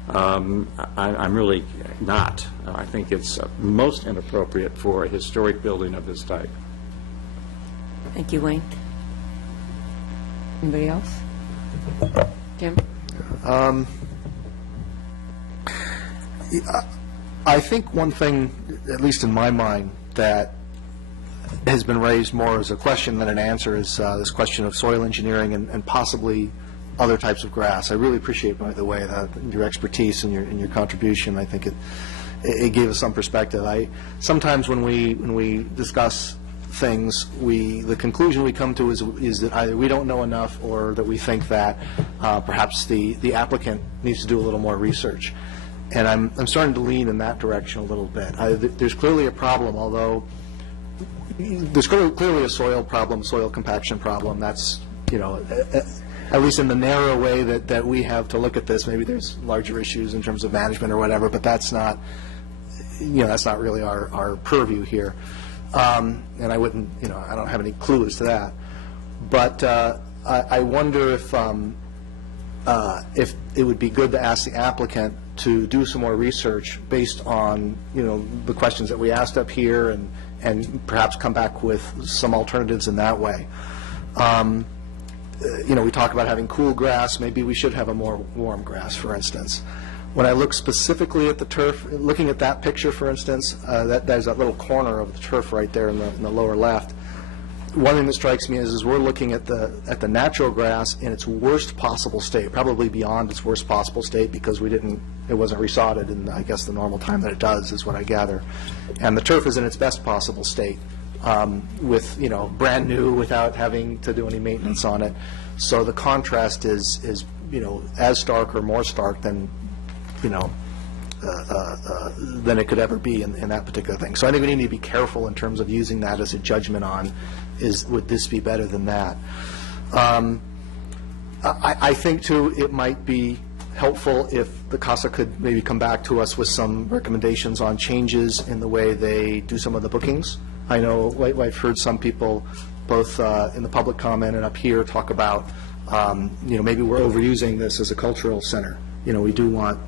I'm really not. I think it's most inappropriate for a historic building of this type. Thank you, Wayne. Anybody else? Jim? I think one thing, at least in my mind, that has been raised more as a question than an answer is this question of soil engineering and possibly other types of grass. I really appreciate, by the way, your expertise and your contribution. I think it gave us some perspective. Sometimes when we discuss things, the conclusion we come to is that either we don't know enough or that we think that perhaps the applicant needs to do a little more research. And I'm starting to lean in that direction a little bit. There's clearly a problem, although there's clearly a soil problem, soil compaction problem. That's, at least in the narrow way that we have to look at this. Maybe there's larger issues in terms of management or whatever, but that's not, that's not really our purview here. And I wouldn't, I don't have any clue as to that. But I wonder if if it would be good to ask the applicant to do some more research based on, the questions that we asked up here, and perhaps come back with some alternatives in that way. We talk about having cool grass. Maybe we should have a more warm grass, for instance. When I look specifically at the turf, looking at that picture, for instance, there's that little corner of the turf right there in the lower left. One thing that strikes me is we're looking at the natural grass in its worst possible state, probably beyond its worst possible state, because it wasn't resodded in, I guess, the normal time that it does, is what I gather. And the turf is in its best possible state, with, brand new, without having to do any maintenance on it. So the contrast is as stark or more stark than it could ever be in that particular thing. So I think we need to be careful in terms of using that as a judgment on, would this be better than that? I think, too, it might be helpful if the CASA could maybe come back to us with some recommendations on changes in the way they do some of the bookings. I know I've heard some people, both in the public comment and up here, talk about, maybe we're overusing this as a cultural center. We do want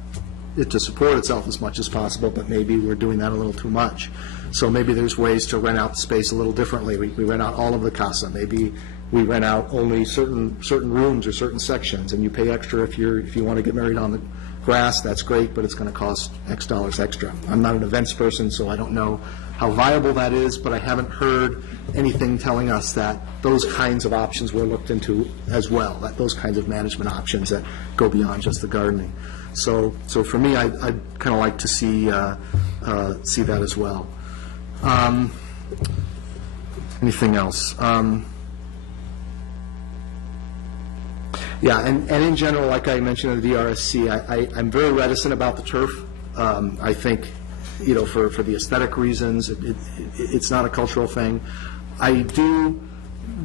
it to support itself as much as possible, but maybe we're doing that a little too much. So maybe there's ways to rent out the space a little differently. We rent out all of the CASA. Maybe we rent out only certain rooms or certain sections, and you pay extra if you want to get married on the grass. That's great, but it's going to cost X dollars extra. I'm not an events person, so I don't know how viable that is, but I haven't heard anything telling us that those kinds of options were looked into as well, that those kinds of management options that go beyond just the gardening. So for me, I'd kind of like to see that as well. Anything else? Yeah, and in general, like I mentioned at the DRSC, I'm very reticent about the turf. I think, for the aesthetic reasons, it's not a cultural thing.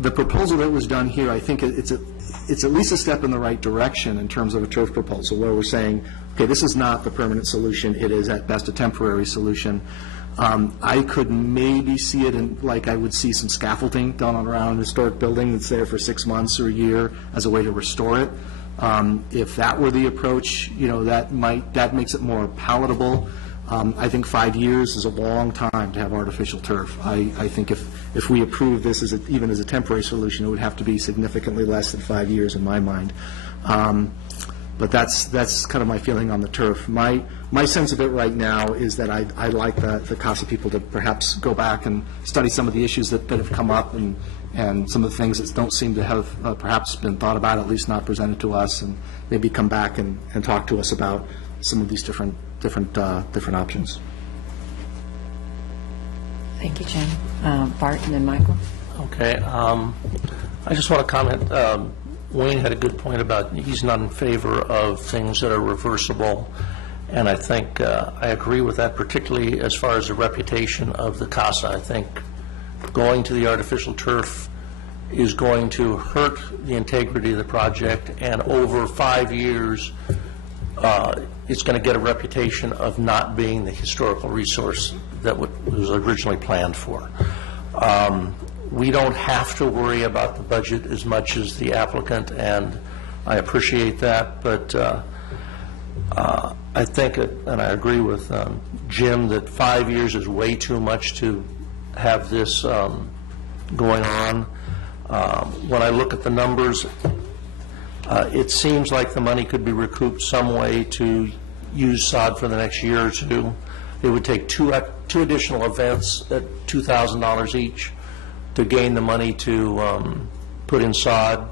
The proposal that was done here, I think it's at least a step in the right direction in terms of a turf proposal, where we're saying, okay, this is not the permanent solution, it is at best a temporary solution. I could maybe see it like I would see some scaffolding done around a historic building that's there for 6 months or a year as a way to restore it. If that were the approach, that makes it more palatable. I think 5 years is a long time to have artificial turf. I think if we approve this even as a temporary solution, it would have to be significantly less than 5 years in my mind. But that's kind of my feeling on the turf. My sense of it right now is that I'd like the CASA people to perhaps go back and study some of the issues that have come up and some of the things that don't seem to have perhaps been thought about, at least not presented to us, and maybe come back and talk to us about some of these different options. Thank you, Jim. Bart and then Michael. Okay. I just want to comment. Wayne had a good point about he's not in favor of things that are reversible, and I think I agree with that, particularly as far as the reputation of the CASA. I think going to the artificial turf is going to hurt the integrity of the project, and over 5 years, it's going to get a reputation of not being the historical resource that was originally planned for. We don't have to worry about the budget as much as the applicant, and I appreciate that, but I think, and I agree with Jim, that 5 years is way too much to have this going on. When I look at the numbers, it seems like the money could be recouped some way to use sod for the next year or two. It would take two additional events at $2,000 each to gain the money to put in sod.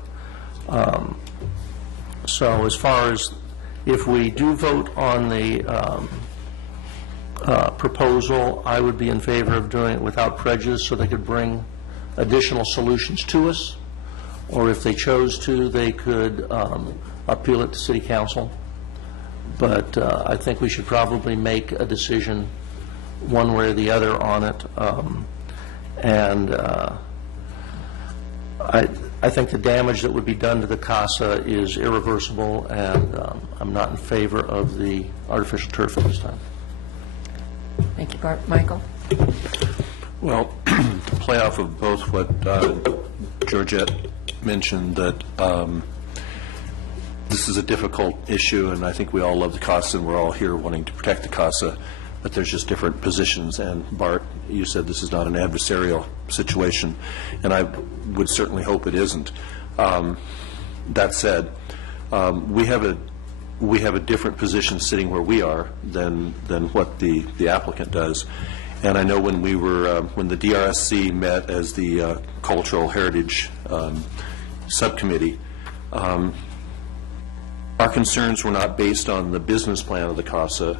So as far as if we do vote on the proposal, I would be in favor of doing it without prejudice so they could bring additional solutions to us, or if they chose to, they could appeal it to City Council. But I think we should probably make a decision one way or the other on it. I think the damage that would be done to the CASA is irreversible, and I'm not in favor of the artificial turf at this time. Thank you, Bart. Michael? Well, to play off of both what Georgette mentioned, that this is a difficult issue, and I think we all love the CASA, and we're all here wanting to protect the CASA, but there's just different positions. And Bart, you said this is not an adversarial situation, and I would certainly hope it isn't. That said, we have a different position sitting where we are than what the applicant does. And I know when we were when the DRSC met as the Cultural Heritage Subcommittee, our concerns were not based on the business plan of the CASA,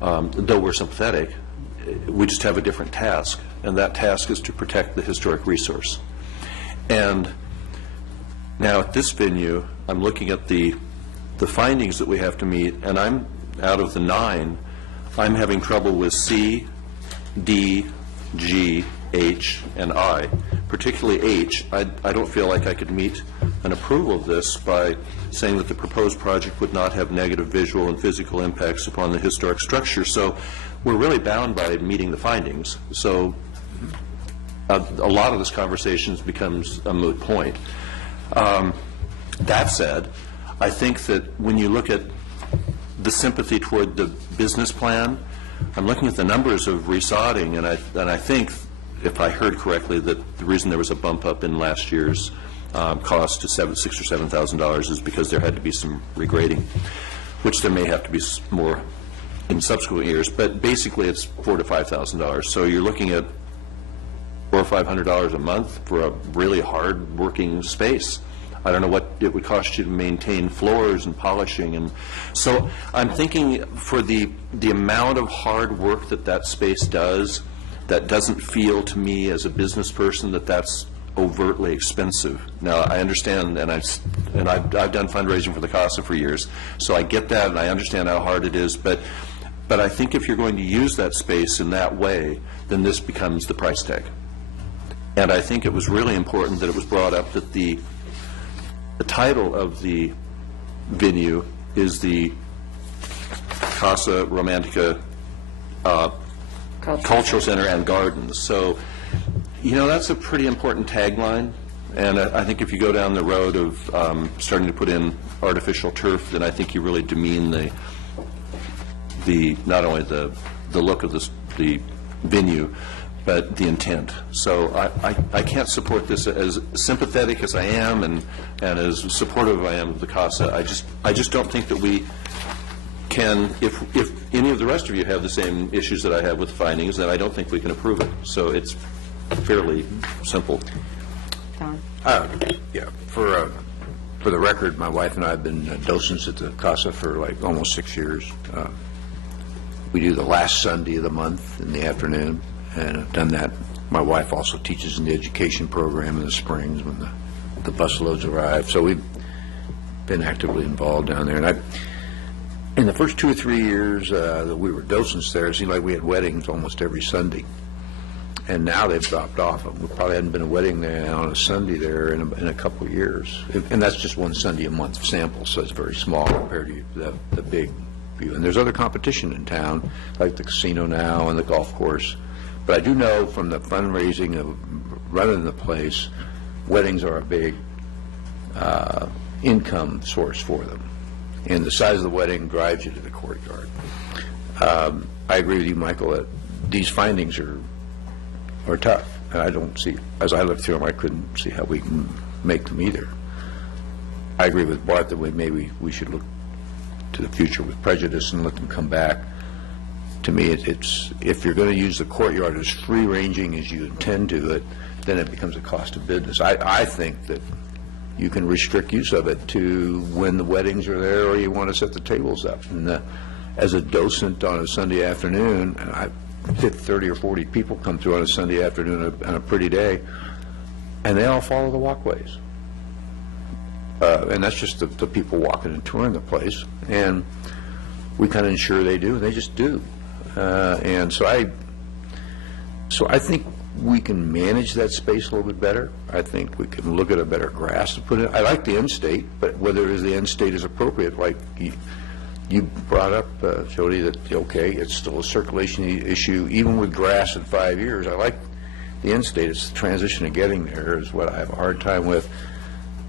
though we're sympathetic. We just have a different task, and that task is to protect the historic resource. And now at this venue, I'm looking at the findings that we have to meet, and I'm, out of the 9, I'm having trouble with C, D, G, H, and I. Particularly H, I don't feel like I could meet an approval of this by saying that the proposed project would not have negative visual and physical impacts upon the historic structure. So we're really bound by meeting the findings. So a lot of this conversation becomes a moot point. That said, I think that when you look at the sympathy toward the business plan, I'm looking at the numbers of resodding, and I think, if I heard correctly, that the reason there was a bump up in last year's cost to $6,000 or $7,000 is because there had to be some regrading, which there may have to be more in subsequent years. But basically, it's $4,000 to $5,000. So you're looking at $400 or $500 a month for a really hard working space. I don't know what it would cost you to maintain floors and polishing, and so I'm thinking for the amount of hard work that space does, that doesn't feel to me as a business person that that's overtly expensive. Now I understand, and I've done fundraising for the CASA for years, so I get that and I understand how hard it is. But I think if you're going to use that space in that way, then this becomes the price tag. And I think it was really important that it was brought up that the title of the venue is the Casa Romantica Cultural Center and Gardens. So, that's a pretty important tagline. And I think if you go down the road of starting to put in artificial turf, then I think you really demean the not only the look of the venue, but the intent. So I can't support this. As sympathetic as I am and as supportive I am of the CASA, I just don't think that we can, if any of the rest of you have the same issues that I have with findings, then I don't think we can approve it. So it's fairly simple. Don? Yeah, for the record, my wife and I have been docents at the CASA for like almost 6 years. We do the last Sunday of the month in the afternoon, and I've done that. My wife also teaches in the education program in the springs when the busloads arrive. So we've been actively involved down there. And in the first 2 or 3 years that we were docents there, it seemed like we had weddings almost every Sunday. And now they've dropped off. We probably hadn't been a wedding there on a Sunday there in a couple of years. And that's just one Sunday a month sample, so it's very small compared to the big view. And there's other competition in town, like the casino now and the golf course. But I do know from the fundraising of running the place, weddings are a big income source for them. And the size of the wedding drives you to the courtyard. I agree with you, Michael, that these findings are tough. And I don't see, as I looked through them, I couldn't see how we can make them either. I agree with Bart that maybe we should look to the future with prejudice and let them come back. To me, it's if you're going to use the courtyard as free-ranging as you intend to it, then it becomes a cost of business. I think that you can restrict use of it to when the weddings are there or you want to set the tables up. And as a docent on a Sunday afternoon, and I've had 30 or 40 people come through on a Sunday afternoon on a pretty day, and they all follow the walkways. And that's just the people walking and touring the place. And we kind of ensure they do, and they just do. And so I think we can manage that space a little bit better. I think we can look at a better grass to put in. I like the end state, but whether the end state is appropriate, like you brought up, Jody, that, okay, it's still a circulation issue, even with grass in 5 years. I like the end state. It's the transition of getting there is what I have a hard time with.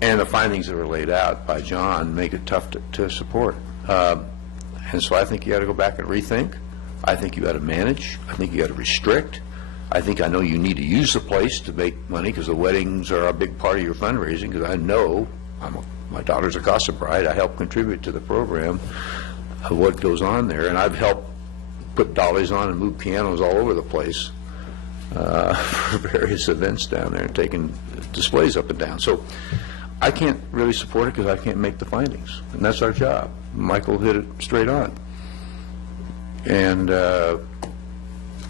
And the findings that were laid out by John make it tough to support. And so I think you got to go back and rethink. I think you got to manage. I think you got to restrict. I know you need to use the place to make money, because the weddings are a big part of your fundraising, because I know my daughter's a Casa Bride. I help contribute to the program of what goes on there, and I've helped put dollies on and move pianos all over the place for various events down there and taking displays up and down. So I can't really support it because I can't make the findings, and that's our job. Michael hit it straight on. And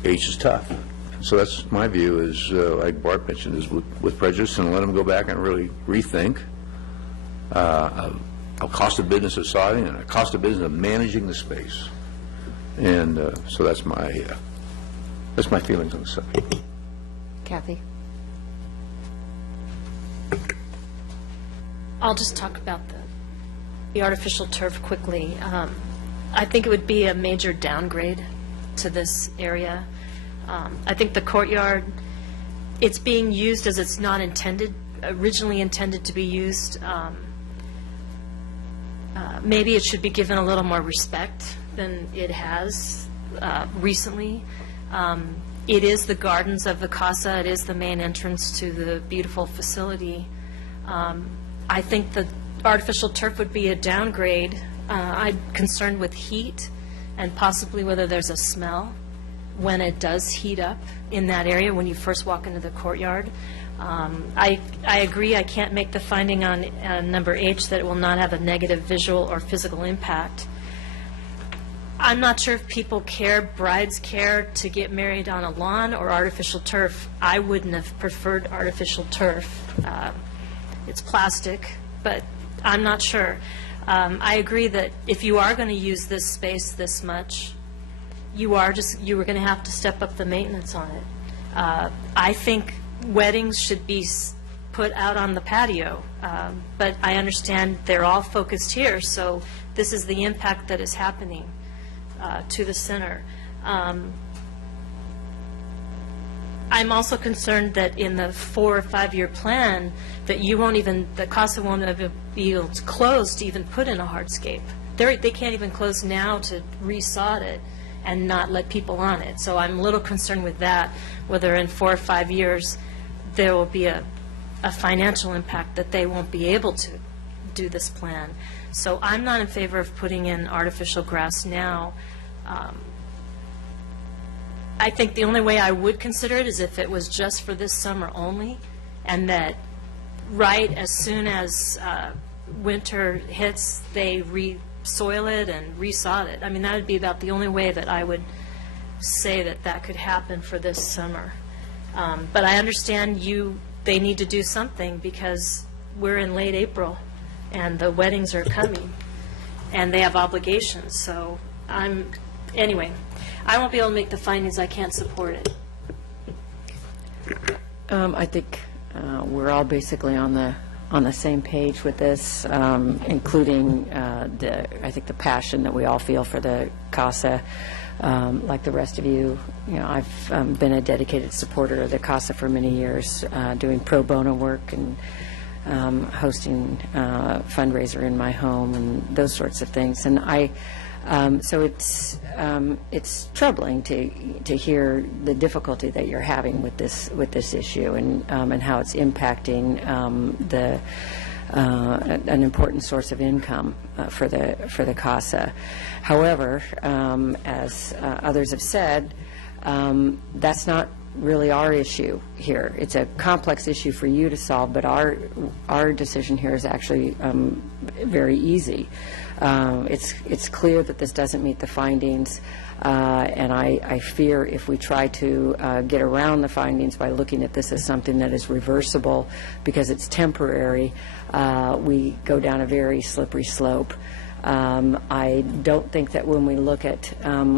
H is tough. So that's my view is, like Bart mentioned, is with prejudice, and let them go back and really rethink a cost of business of siding and a cost of business of managing the space. And so that's my feelings on the subject. Kathy? I'll just talk about the artificial turf quickly. I think it would be a major downgrade to this area. I think the courtyard, it's being used as it's not originally intended to be used. Maybe it should be given a little more respect than it has recently. It is the gardens of the Casa. It is the main entrance to the beautiful facility. I think the artificial turf would be a downgrade. I'm concerned with heat and possibly whether there's a smell when it does heat up in that area when you first walk into the courtyard. I agree, I can't make the finding on number H that it will not have a negative visual or physical impact. I'm not sure if people brides care to get married on a lawn or artificial turf. I wouldn't have preferred artificial turf. It's plastic, but I'm not sure. I agree that if you are going to use this space this much, you were going to have to step up the maintenance on it. I think weddings should be put out on the patio, but I understand they're all focused here, so this is the impact that is happening to the center. I'm also concerned that in the 4 or 5 year plan that the Casa won't ever be able to close to even put in a hardscape. They can't even close now to resod it and not let people on it. So I'm a little concerned with that, whether in 4 or 5 years there will be a financial impact that they won't be able to do this plan. So I'm not in favor of putting in artificial grass now. I think the only way I would consider it is if it was just for this summer only, and that right as soon as winter hits, they re-soil it and resod it. I mean, that would be about the only way that I would say that could happen for this summer. But I understand they need to do something because we're in late April and the weddings are coming and they have obligations. So anyway, I won't be able to make the findings. I can't support it. I think we're all basically on the same page with this, including I think the passion that we all feel for the Casa. Like the rest of you, I've been a dedicated supporter of the Casa for many years, doing pro bono work and hosting fundraiser in my home and those sorts of things. And so it's troubling to hear the difficulty that you're having with this issue and how it's impacting an important source of income for the Casa. However, as others have said, that's not really our issue here. It's a complex issue for you to solve, but our decision here is actually very easy. It's clear that this doesn't meet the findings, and I fear if we try to get around the findings by looking at this as something that is reversible because it's temporary, we go down a very slippery slope. I don't think that when we look at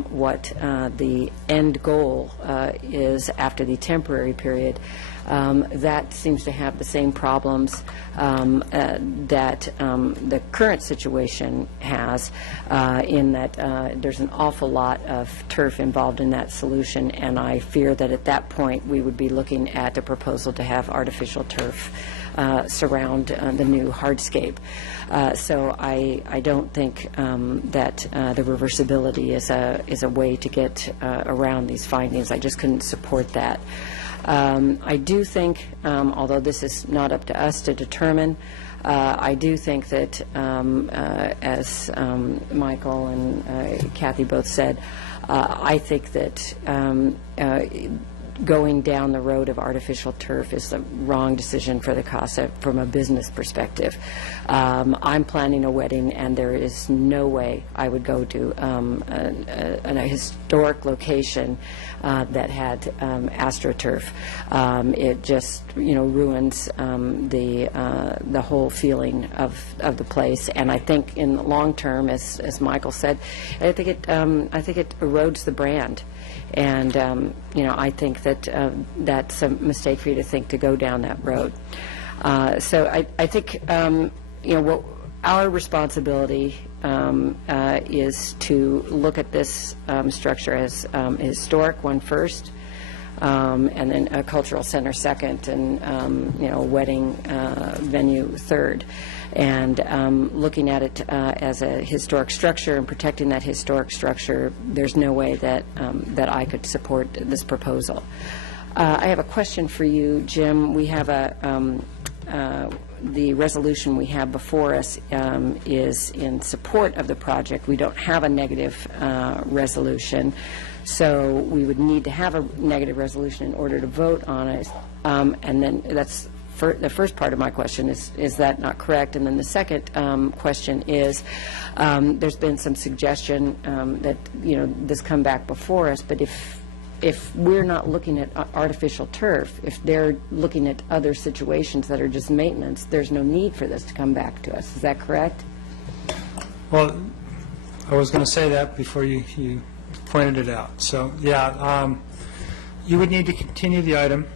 what the end goal is after the temporary period, That seems to have the same problems that the current situation has, in that there's an awful lot of turf involved in that solution, and I fear that at that point we would be looking at a proposal to have artificial turf surround the new hardscape. So I don't think that the reversibility is a way to get around these findings. I just couldn't support that. I do think, although this is not up to us to determine, I do think that, as Michael and Kathy both said, I think that going down the road of artificial turf is the wrong decision for the CASA from a business perspective. I'm planning a wedding, and there is no way I would go to a historic location that had AstroTurf. It just, ruins the whole feeling of the place. And I think in the long term, as Michael said, I think it erodes the brand. And, I think that that's a mistake for you to think to go down that road. So I think, what our responsibility is to look at this structure as a historic one first, and then a cultural center second, and, wedding venue third. And looking at it as a historic structure and protecting that historic structure, there's no way that that I could support this proposal. I have a question for you, Jim. We have the resolution we have before us is in support of the project. We don't have a negative resolution, so we would need to have a negative resolution in order to vote on it. And then that's the first part of my question is that not correct? And then the second question is, there's been some suggestion that, this come back before us, but if we're not looking at artificial turf, if they're looking at other situations that are just maintenance, there's no need for this to come back to us. Is that correct? Well, I was going to say that before you pointed it out. So, yeah, you would need to continue the item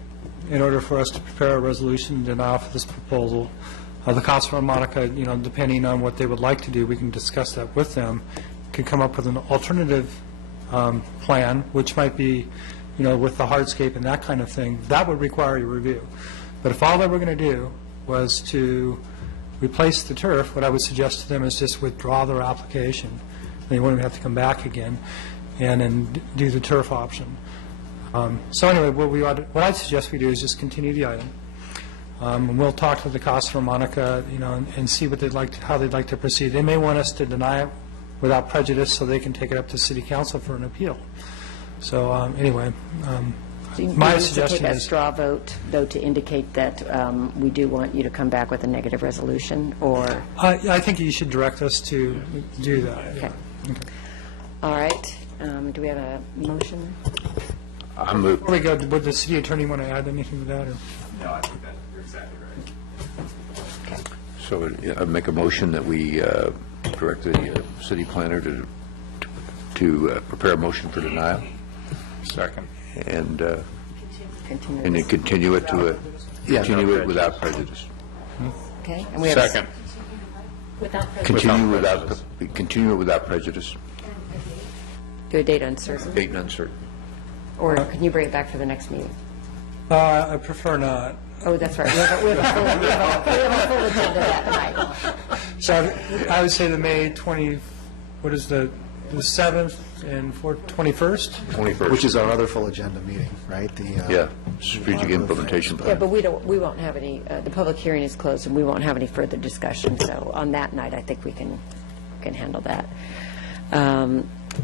in order for us to prepare a resolution and deny for this proposal. The Casa Harmonica, depending on what they would like to do, we can discuss that with them, can come up with an alternative plan, which might be, with the hardscape and that kind of thing. That would require a review. But if all they were going to do was to replace the turf, what I would suggest to them is just withdraw their application. They wouldn't have to come back again and then do the turf option. So anyway, what I'd suggest we do is just continue the item. And we'll talk to the Casa Harmonica, and see what how they'd like to proceed. They may want us to deny it without prejudice, so they can take it up to City Council for an appeal. So anyway, my suggestion take a is straw vote, though, to indicate that we do want you to come back with a negative resolution, or I think you should direct us to do that. Okay. All right. Do we have a motion? Before we go, would the city attorney want to add anything to that? Or? No, I think that you're exactly right. Okay. So I make a motion that we direct the city planner to prepare a motion for denial. Second. And Continue then this. continue it without prejudice. Okay. And we have Second. Continue it without prejudice. Do a date uncertain, Date uncertain. or can you bring it back for the next meeting? I prefer not. Oh, that's right. We have a full agenda that night. So I would say the May 20, what is the 7th and 21st? 21st. Which is our other full agenda meeting, right? Yeah, strategic implementation Yeah, plan. but we won't have any, the public hearing is closed, and we won't have any further discussion, so on that night, I think we can handle that.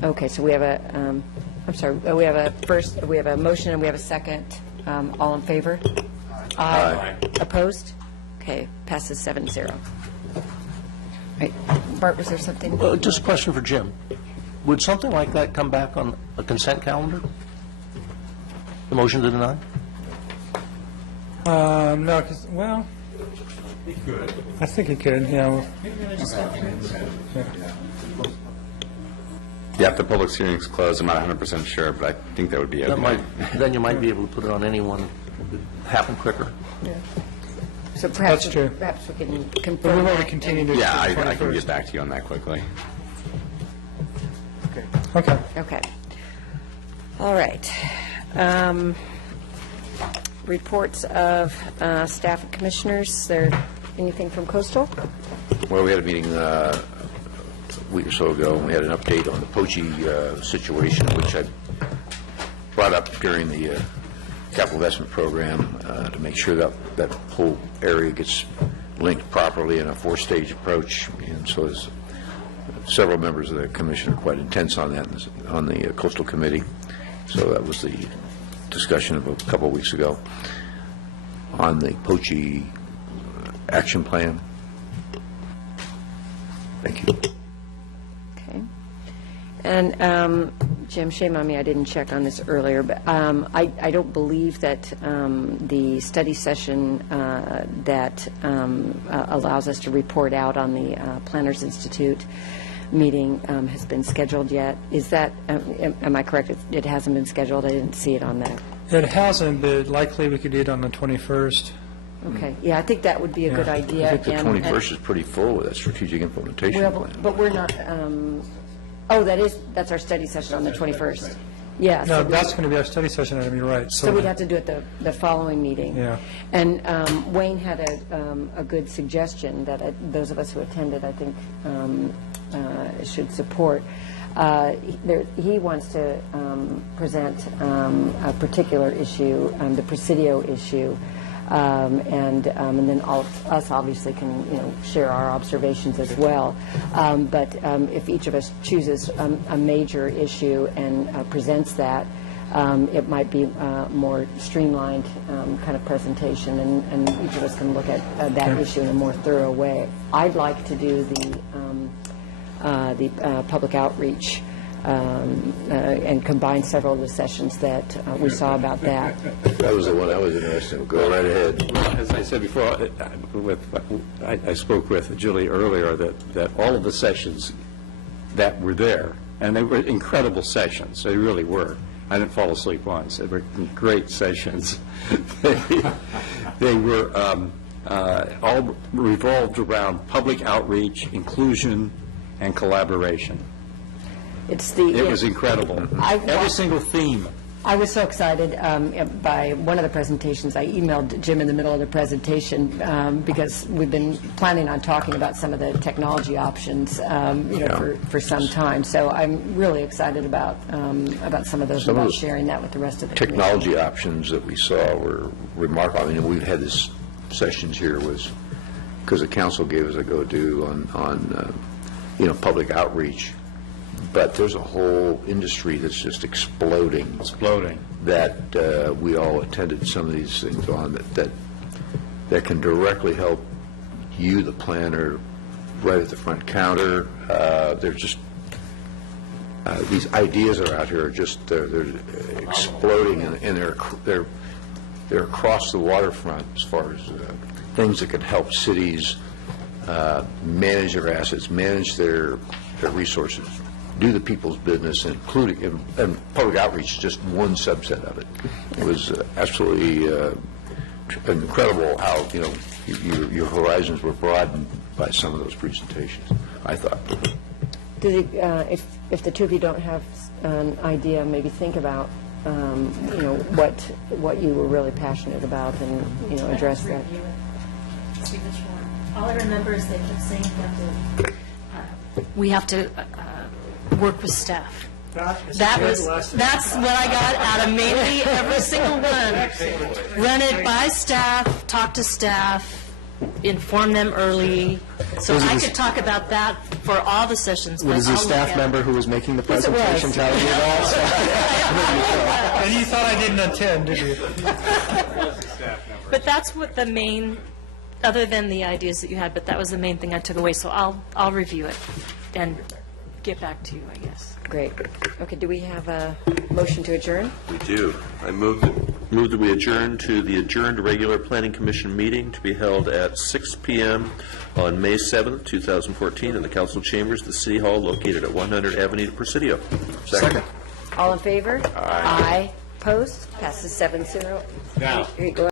Okay, so we have we have a motion and we have a second. All in favor? Aye. Opposed? Okay, passes 7-0. Right, Bart, was there something? Just a question for Jim. Would something like that come back on a consent calendar? The motion to deny? No, well, I think it could, yeah. Yeah, if the public hearing's closed, I'm not 100% sure, but I think that would be okay. Then you might be able to put it on any one. happen quicker. So perhaps, That's true. perhaps we can But confirm we've that. already continued to Yeah, the I can 21st. get back to you on that quickly. Okay. Okay. All right. Reports of staff and commissioners. Is there anything from Coastal? Well, we had a meeting a week or so ago, and we had an update on the Poche situation, which I brought up during the capital investment program to make sure that that whole area gets linked properly in a four-stage approach. And so there's several members of the commission are quite intense on that, on the coastal committee. So that was the discussion of a couple of weeks ago. On the Poche action plan. Thank you. Okay. And Jim, shame on me, I didn't check on this earlier, but I don't believe that the study session that allows us to report out on the Planners Institute meeting has been scheduled yet. Is that, am I correct? It hasn't been scheduled? I didn't see it on there. It hasn't, but likely we could do it on the 21st. Okay, yeah, I think that would be a good idea. I think the and- 21st is pretty full with that strategic implementation Well, plan. but we're not, that's our study session on the 21st. Yeah. No, so we- that's going to be our study session item, you're right. So we'd have to do it the following meeting. Yeah. And Wayne had a good suggestion that those of us who attended, I think, should support. He wants to present a particular issue, the Presidio issue, and then all of us obviously can, share our observations as well. But if each of us chooses a major issue and presents that, it might be a more streamlined kind of presentation, and each of us can look at that issue in a more thorough way. I'd like to do the public outreach and combine several of the sessions that we saw about that. That was the one I was interested in. Go right ahead. As I said before, I spoke with Julie earlier that all of the sessions that were there, and they were incredible sessions, they really were. I didn't fall asleep once. They were great sessions. They were all revolved around public outreach, inclusion, and collaboration. It was incredible. Every single theme. I was so excited by one of the presentations. I emailed Jim in the middle of the presentation because we've been planning on talking about some of the technology options, for some time. So I'm really excited about some of those, Some of about those sharing that with the rest of the community. Technology options that we saw were remarkable. I mean, we've had this sessions here was because the council gave us a go-do on public outreach. But there's a whole industry that's just exploding. That we all attended some of these things on that can directly help you, the planner, right at the front counter. They're just these ideas are out here are just they're exploding, and they're across the waterfront as far as things that can help cities manage their assets, manage their resources, do the people's business, including, and public outreach is just one subset of it. It was absolutely incredible how, your horizons were broadened by some of those presentations, I thought. If the two of you don't have an idea, maybe think about, what you were really passionate about and, address that. See which one. All I remember is they kept saying we have to work with staff. That's what I got out of mainly every single one. Run it by staff, talk to staff, inform them early. So I could talk about that for all the sessions. Was I'll the staff look at member who was making the presentation telling you that? And you thought I didn't attend, did you? But that's what the main, other than the ideas that you had, but that was the main thing I took away. So I'll review it and get back to you, I guess. Great. Okay, do we have a motion to adjourn? We do. I move that we adjourn to the adjourned regular Planning Commission meeting to be held at 6 p.m. on May 7th, 2014, in the council chambers of the City Hall located at 100 Avenue, Presidio. Second. All in favor? Aye. Opposed? Passes 7-0. Now. Here you go.